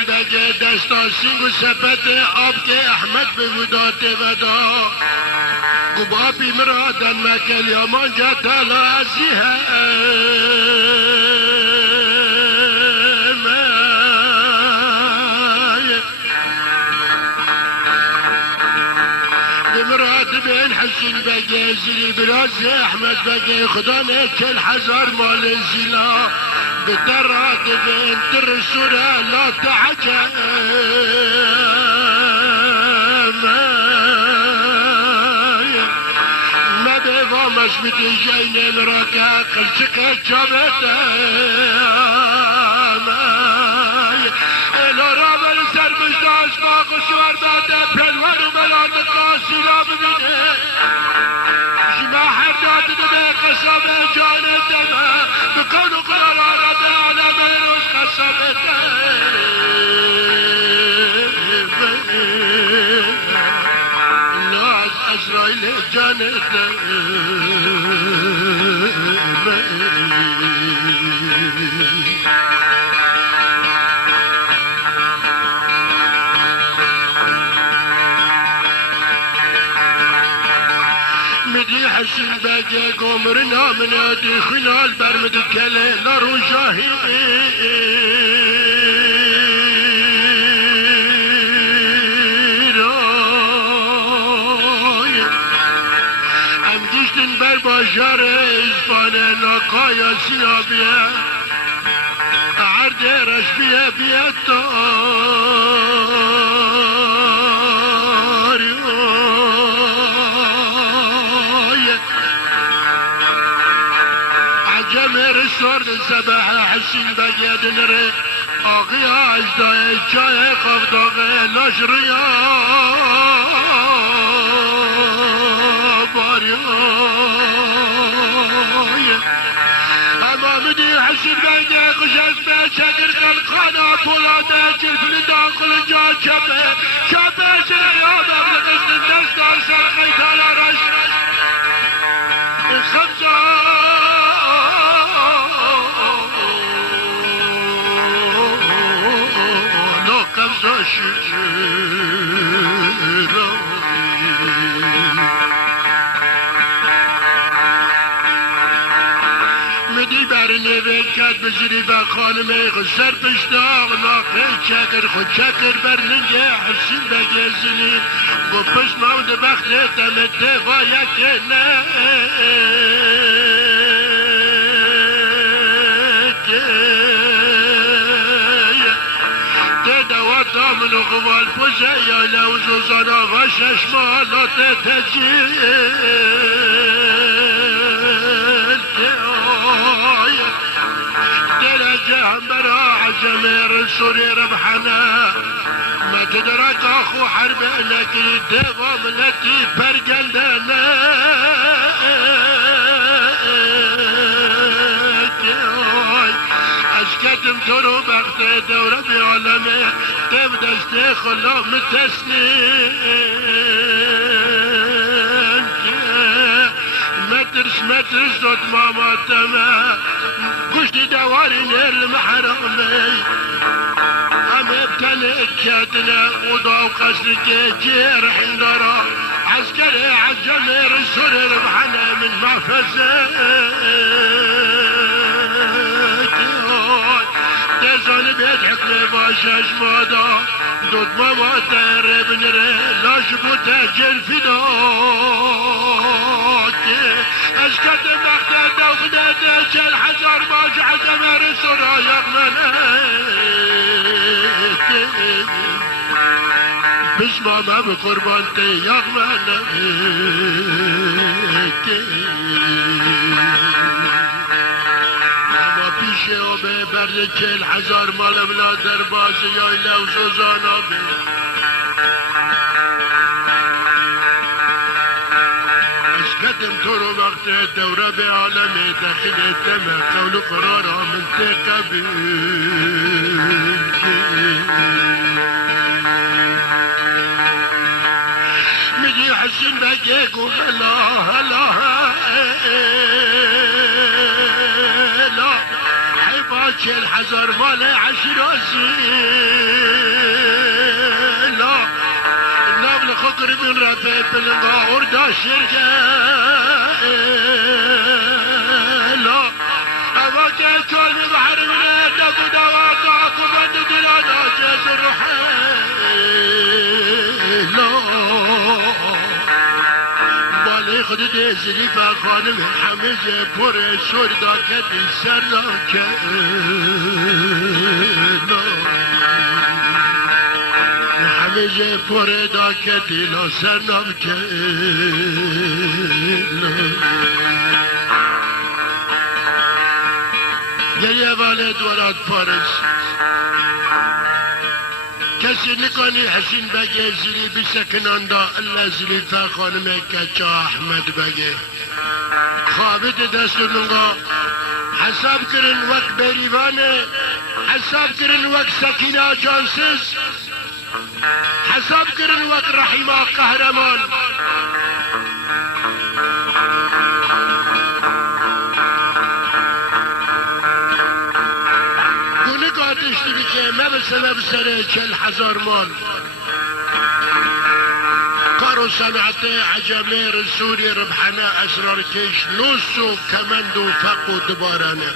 بگه دستا سینگ و سپت آب که احمد به ودات ودا قبابي مرادا مكان يا مانجا تلازيها بمراد بين حسين بقى زلي براس احمد بقى خدانك الحزر مال الزلا بدرات بنت الرسول لا تعجب ما بيضمش بتجيني مراتها قلتك جابتها لو رابع السر مجداش باق سوار باتا بلوان وملان مقاسي لا ببينه جماع حردات دمي قصب جانب دمه بكون قرار ربي على ميروس قصبته لا أسرائيل جانته مدي حسين باقي قمرنا من ادي خلال برمد الكلي نارو جاهي ام دشتن بر باشار ازبان ناقايا سيابيا عرض رشبيا بيتا جمر الصورد السباحة حسين بقيد نري اغيا اجداء الجاي قفضاغي لاشريا باريا امامدي حسين بقيد قشاز بشكر قلقانا طولادة جلفل داخل جا شبه شبه سنيا مبلغ الناس دار سرقيت على رش الخمسة مدي برني بكات بجري بخانمي غسر بشتاق ناقي شكر خود شكر برنجي حسين بجزني ببش مود بخلي تمت بايكنا دوات من غوال فزايا لو زوزانا غشش مالا تتجيل درجة برا عجمير سوري ربحنا ما تدرك اخو حرب انك الدوام التي برقلنا اشكتم ترو بغت دورة بعلمي تبدا استيخلو متسنين مترس صوت ماما تما قشتي دواري نير المحرمي عم ابتلك كاتنا وضو قصرك جيرح اندرا عسكري عالجمير السوري ربحنا من محفزة تزال بيضحك لباشاش مادا دود ماما تهرب نري لا شبو تهجر فداك اشكت مختة وخدت جل حجر باج عجمر سورا يغمنك بس ماما بقربانتي يغمنك پیشه و به برد 40,000 مال بلا در بازی یا لو زوزانا به اشکدم تو رو وقت دوره به عالم داخل تمه قول و قرارا من تقبل میگی حسین بگه گو هلا هلا باكي الحزر مالي عشر لا النابل خد قربن رفع بلنغا وردا شرقا لا أواجه كل بحر من دفو دواقع كبند دلانا جاز الرحيل لا بالي خد ديزلي فاخوانم حمزة بور سور داكت سرناك لا حمزة بور داكت لا سرناك گریه والد ولاد پارس کسی نکنی حسین بگه زیلی بسکنان دا الله زیلی تا خانمه کچا احمد بگه خوابت دست منگا حساب کرن وقت بریوانه حساب کرن وقت سکینه جانسز حساب کرن وقت رحیمه قهرمان داشتی که ما به سبب سر 40,000 مال کار و صنعت عجمه رسولی ربحانه اسرار کش نوس و کمند و فق و دبارانه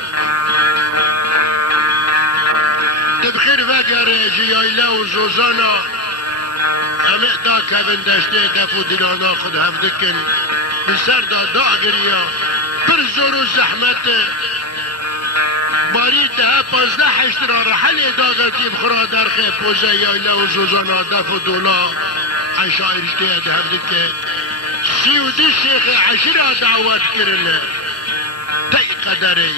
تبخیر وگره جیایله و زوزانا همه دا کبن داشته دفو دیلانا خود هفدکن بسر دا گریا پر زور و زحمت بارید ده 15 را رحل اداغتی بخورا در خیب پوزه یایله و زوزانا دف و دولا عشایرشته ده هفته 32 شیخ 10 دعوت کرنه تی قدره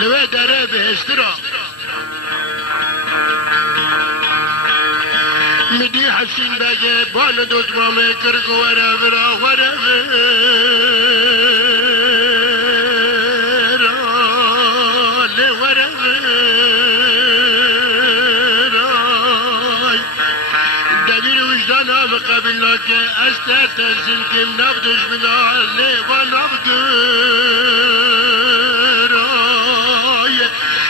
لوه داره بهسترا مدی حسین بگه بانو دوت مامه کرگو وره قبل لك استعتزل كم نبدش من علي ونبقراي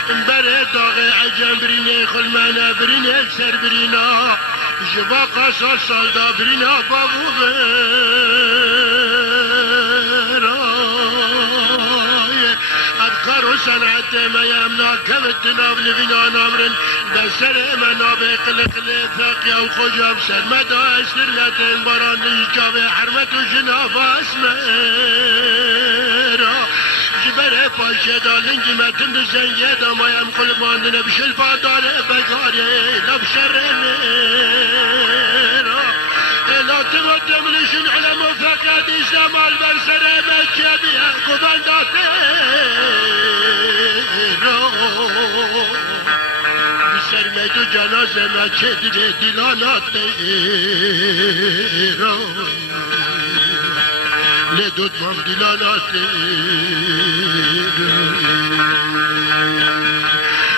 مبرد داغي عجم بريني خل مانا بريني سر برينا جبا قصص صلدا برينا بابو غراي أذكر صنعت ما يمنا كبت نابل بنا نامرن بسر منا بقلق لفاقيا وخجب سر مدى استرلتين بران نجاب حرمت و جناب اسمرا جبر پاشه دالن جمتن دو زنگه دامایم قلباندن بشل پاداره بگاره لبشر میرا لا تمدم لشن على مفاقات استعمال برسر مكة بها قبنداته سرمه تو جنازه مکه دیگه دیلانات دیرا لدود مام دیلانات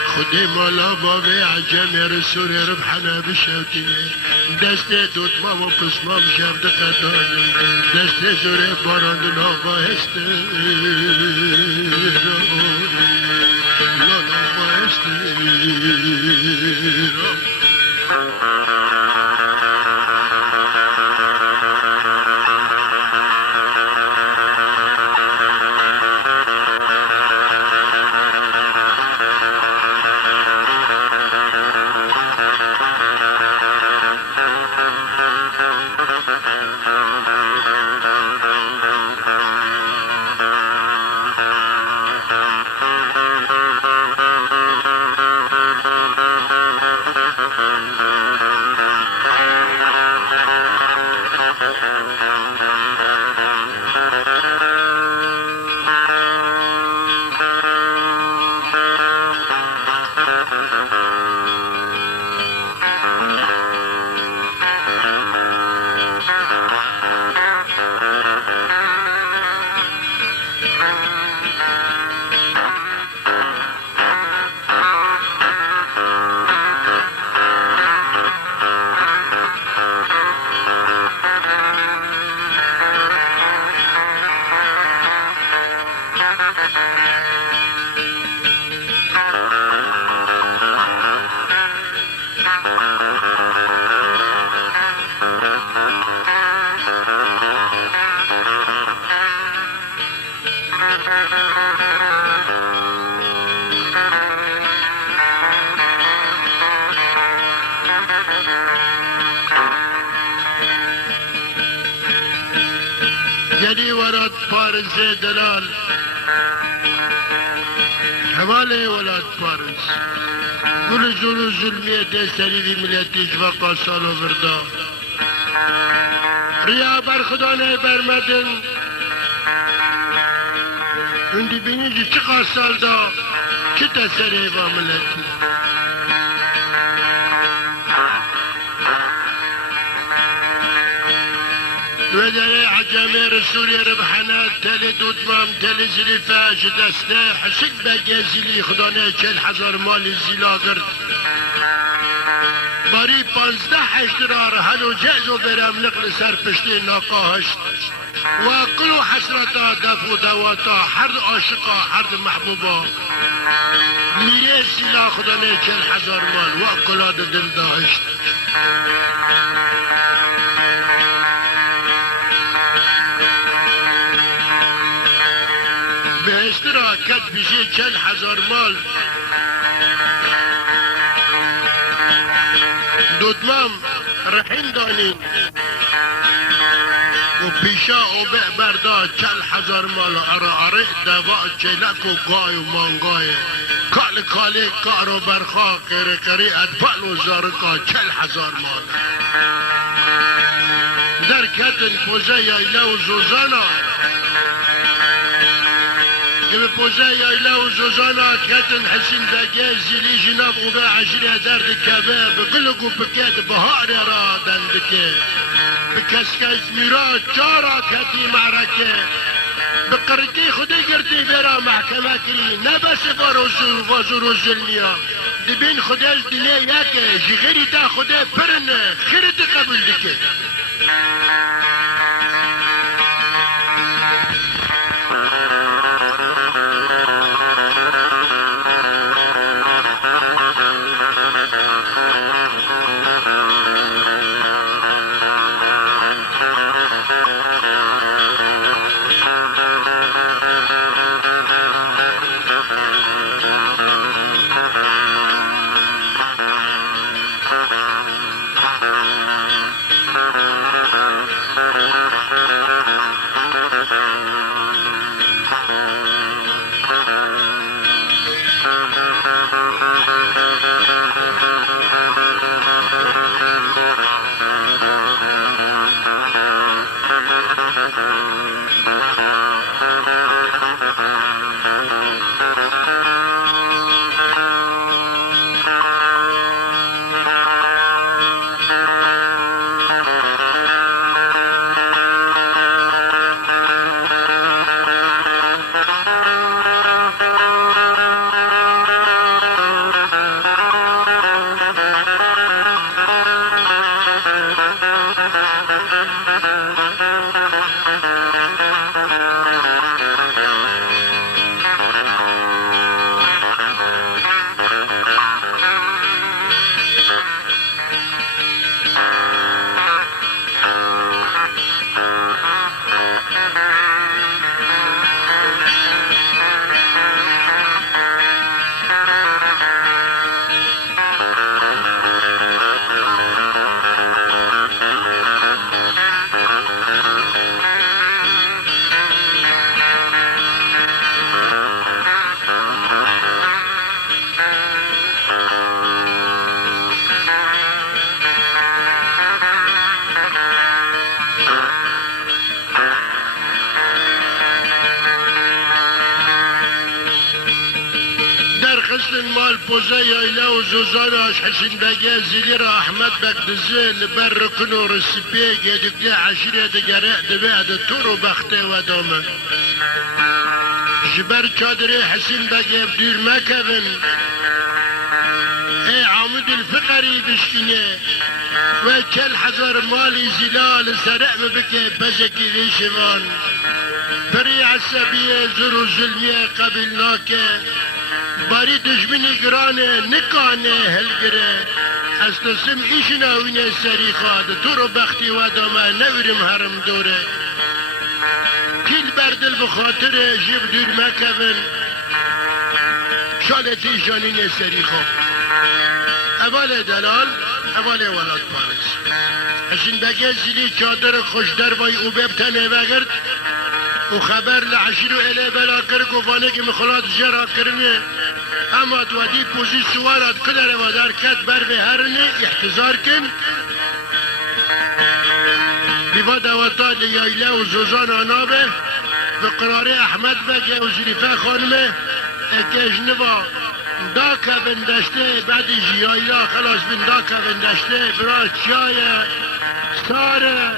خودی مالا بابه عجم رسول ربحنا بشوتینه دست دود مام و قسمام شرد قدانه دست زوره باراند ناقا هسته جدی ورد پارس دلال حواله ولاد پارس گل زلو ظلمیت سریری ملتی جوقا سالو وردا ریا بر خدا نه برمدن اندی بینی چقا سال دا چه تسری با ملتی ودري عجامي رسولي ربحنا تالي دوتمام تالي زليفا جدسنا حسك بجازلي خدانا كل حزار مالي زلاقر باري 15 اشترار هلو جازو برام نقل سر پشتي ناقاهشت وكلو حسرتا دفو دواتا حرد عاشقا حرد محبوبا ميري سلا خدانا كل حزار مال وكلا دل داهشت بهشترا کت بشه 40,000 مال دوتمام رحین دانین و پیشا و بردا 40,000 مال اره دواء چلک و گای و مانگای کال کالی کارو برخا قری اطفال و زارکا 40,000 مال در کتن پوزه یایله و زوزانا به پوزه یایله و زوزانا کتن حسین بگه زیلی جناب و به عشری درد کبه بگلگو بکت بهار را دندکه بکسکش میرا چارا کتی معرکه بقرتی خودی گرتی برا محکمه کری نبس وزور و ظلمیا دبین خودش دنیا یکه جغیری تا خودی پرنه خیرت قبول دکه مال پوزه یایله و زوزاناش حسین بگه زیلی را احمد بگدزه لبر رکن و رسیپیه گدکده عشیره دگره دبعد تور و بخته و دامه جبر چادره حسین بگه بدیر مکبن ای عامد الفقری بشکنه و 40,000 مالی زلال سرعم بکه بزکی ویشوان پری عصبیه زر و ظلمیه قبیل ناکه باری دشمنی گرانه نکانه هلگره از تسم ایش ناوین سری خواد تو رو بختی و دامه نورم هرم دوره کل بردل بخاطر جیب دور مکبن شالتی جانین سری خواب اول دلال اول ولاد پارس اشین بگه زیلی چادر خوش در بای او ببتنه بگرد و خبر لعشیر و اله بلا کرد و فانه که مخلات جرا کرنه اما دوادی پوزی سوارات کدر وادار کد بر به هرنه احتضار کن بیوا دواتا لیایله و زوزان آنابه به قرار احمد بگه و زریفه خانمه اکجنبا دا که بندشته بعدی جیایلا خلاص بین دا که بندشته برای چای ساره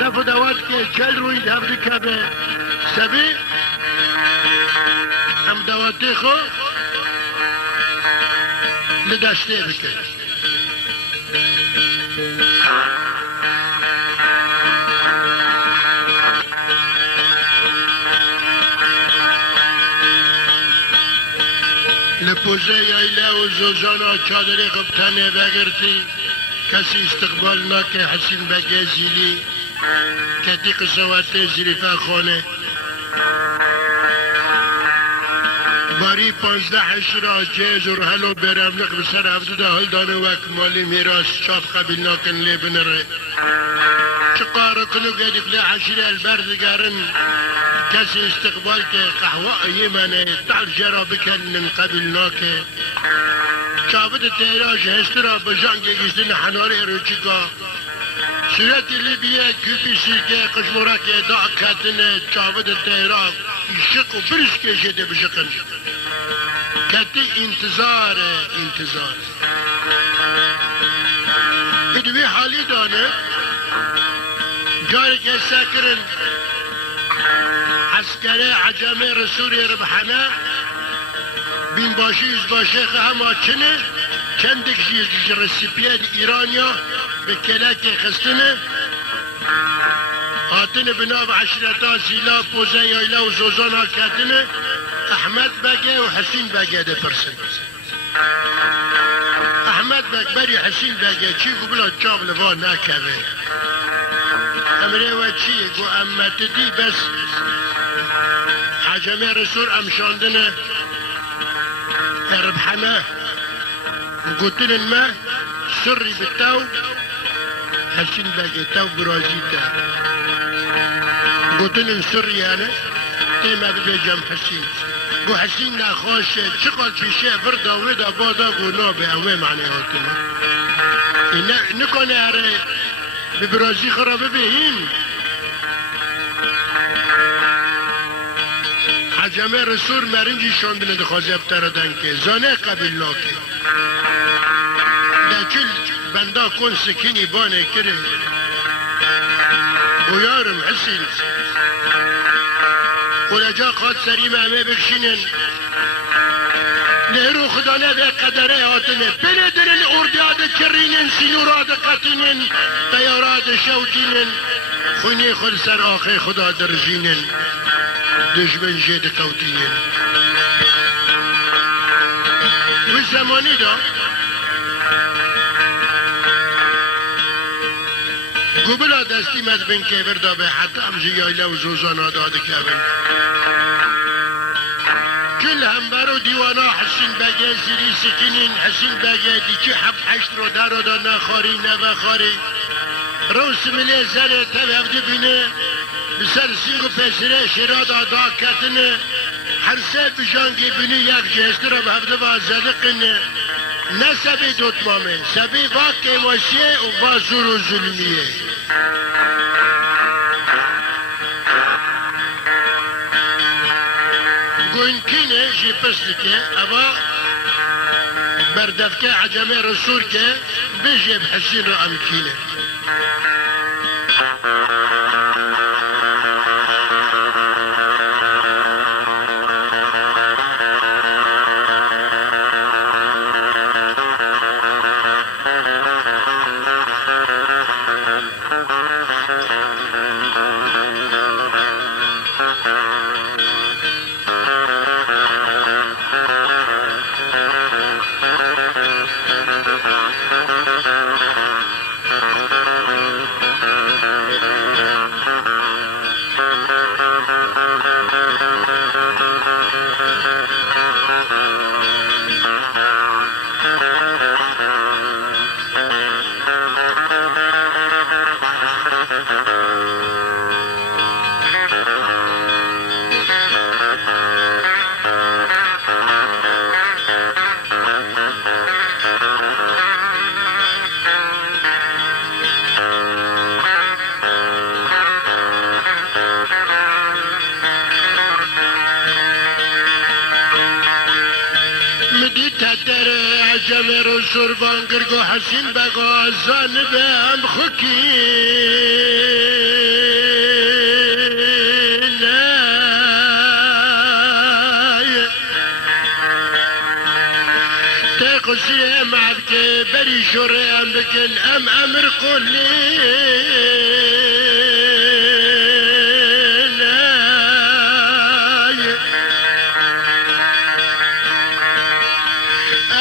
دفع دوات که چل روی دفع که به سبی هم دواته خو لدشته بکن لپوزه یایله و زوزانا چادری خبتنه بگرتی کسی استقبال ناکه حسین بگه زیلی کتی قصوات زریفه خانه باری 15 حشرا جیز و رحلو برملق بسر عبدو ده هل دانه وک مالی میراس شاف قبیل ناکن لی بنره چقارو کنو گدیق لی حشر البردگارن کسی استقبال که قهوه ایمانه تعال جرا بکن من قبیل ناکه چابد تیراج هسترا بجانگه گیشتن حناری روچیکا صورت لیبیه کپی سیرکه قشمورا که دعا کتنه چابد تیراج شق و برش کشیده بشقن کتی انتظار ادوی حالی دانه جاری که سکرن عسکره عجم رسولی ربحانه بین باشی از باشه همه چنه چندک رسیپیه ایرانیا به کلک خستنه هاتنه بناب عشرتا زیلا پوزه یایلا و زوزانا کتنه احمد بگه و حسین بگه ده پرسن احمد بگه بری حسین بگه چی گو بلا چاب لوا نکوه امره و چی گو امت دی بس حجمه رسول امشاندنه ربحانه وقلتن ما سري بالتو حسين باقي تو برازيتا قلتن سري انا تيما بجم حسين قو حسين لا خوش شغل في شيء فردا ودا بادا قولنا بأوي معني هاتنا نكون اري ببرازي خرابه بهين حجمه رسول مرنجی شاندنه دخوازی ابتردن که زانه قبیل لاکه دکل بندا کن سکینی بانه کره بویارم حسین ولجا قاد سریم همه بکشینن نهرو خدا نبه قدره هاتنه بله درن اردیاد کرینن سینوراد قطینن دیاراد شوتینن خونی خود سر آخه خدا درجینن دشمن جد قوتیه و زمانی دا گوبلا دستی مدبن که بردا به حتی همجی یایله و زوزانا داده که بن کل همبر و دیوانا حسین بگه زیری سکینین حسین بگه دیچه حب حشت رو در رو دا نخاری نبخاری روس ملی زره تب هفته بینه بسر سینگو پیسره شراد آدا کتنه هر سه بجانگی بینی یک جهسته را به هفته بازده قنه نه سبی دوتمامه سبی واقع واسیه و وازور و ظلمیه گوینکینه جی پستی که اما بردفکه عجمه رسول که بجیب حسین را امکینه سربان گرگو حسین بگا زن به هم خوکی تقصي معك بري شوري بكن امر قولي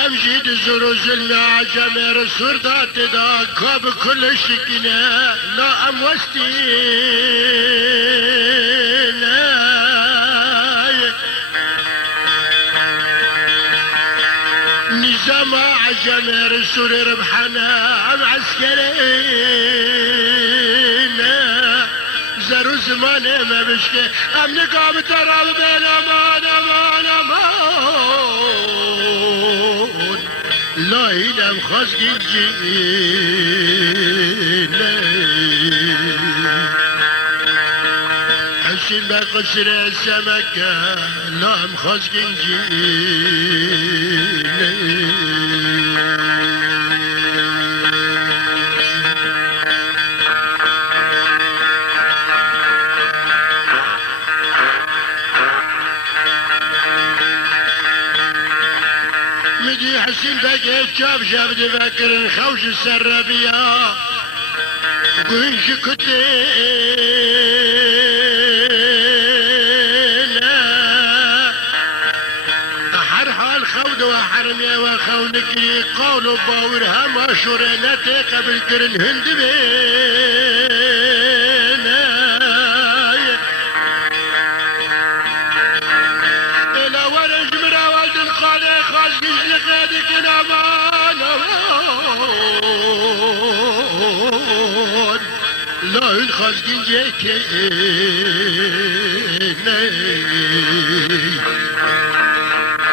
امجد زروز المعجم رسول دات دا كاب كل شكنا لا ام وستينا نظام عجم رسول ربحنا ام عسكرينا زرو زمانه ما بشكي ام نقام تراب بين امان امان امان لا ينام خزق الجينا حسين بقصر السمكة لا ام خزق الجينا مدي حسين بقى جاب جاب دفاكر خوش السربية قويش كتينا حرحة الخود وحرمي وخونكري قولوا باورها ما شوريناتي قبل كرن هند بينا إلا ورج مراوالد الخالي خاص قيدك الامان لا الخاص جيك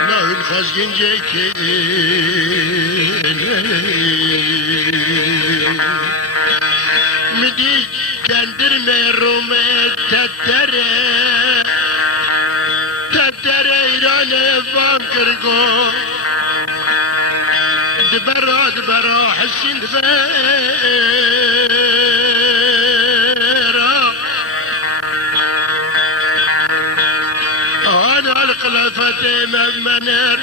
لا الخاص جيك مدي كندر مرومي تتر ايران بانكرغو دبرا حسين دبرا انا القلفة ممنر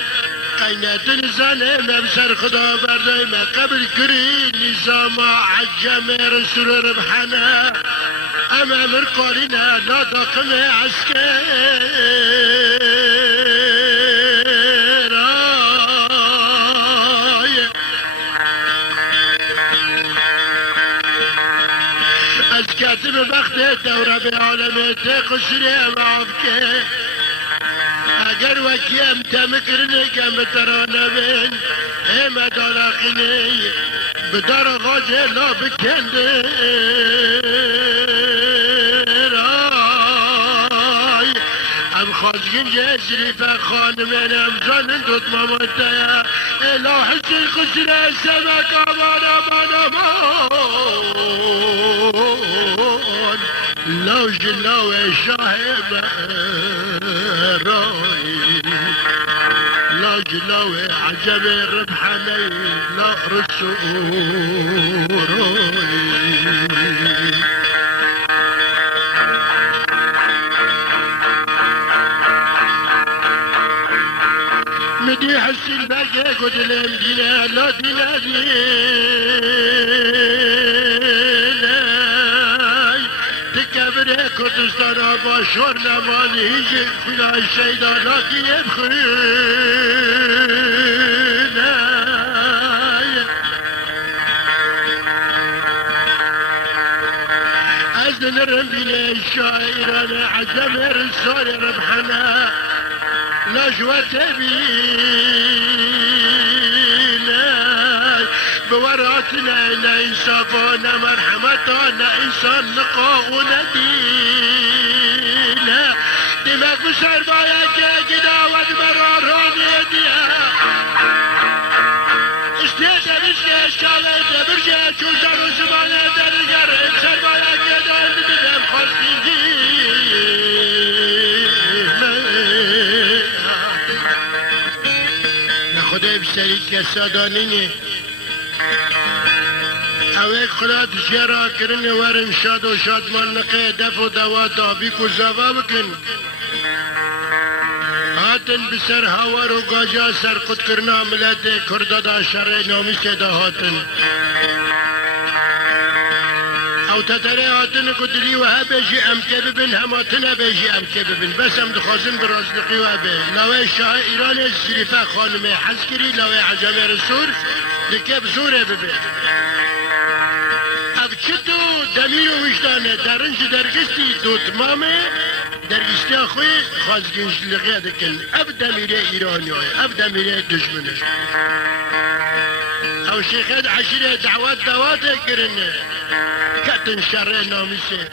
قينات الزانة مبسر خدا بردي ما قبل كري نظام عجم رسول ربحنا امام القارنة لا دقم عسكر كاتب بخت دورة بعالم تقشري معك اگر وكيم تمكرني كم ترانا بين اما دلاقيني بدار غاجة لا بكندر ام خازقين جسري فخان من امزان دوت مامتايا الا حسين قشري السمك امان امان امان لو جلو شاهب راي لا جلو عجب ربحني لا رسول مدي حسين باقي قد المدينة لا دينا تكبر كردستان باشور نماني هيجي فلا الشيطانات يبخينا أزن ربنا الشاعران عجم رسال ربحنا لا جوة بينا بوراتنا إنسافنا مرحمتنا إنسان نقاء ندينا دماغ بسر بايك كدا ودمراران يديها استيسا بسكي اشكالة برجع كوزر وزمانة درجر سر بايك كدا ودمراران خدای بسری که سادانینی خدا تجیرا کرن ورن شاد و شادمان نقه دف و دوا دابیک و زوا بکن هاتن بسر هاور و گاجا سر خود کرنا ملت کردادا شر نامی سیدا هاتن او تتره هاتن کدلی و ها بیجی امکه ببین هماتن بیجی امکه ببین بس هم دخوازن برازدقی و بین لاوه شاه ایران زریفه خانم حسکری لاوه عجم رسول دکب زوره ببین اب چطو دمیر و وجدانه درنج درگستی دوتمامه درگستی خوی خازگنش لغیه دکن اب دمیره ایرانی های اب دمیره دشمنه او شیخت عشیره دعوت دوات کرنه کتن شر نامیسه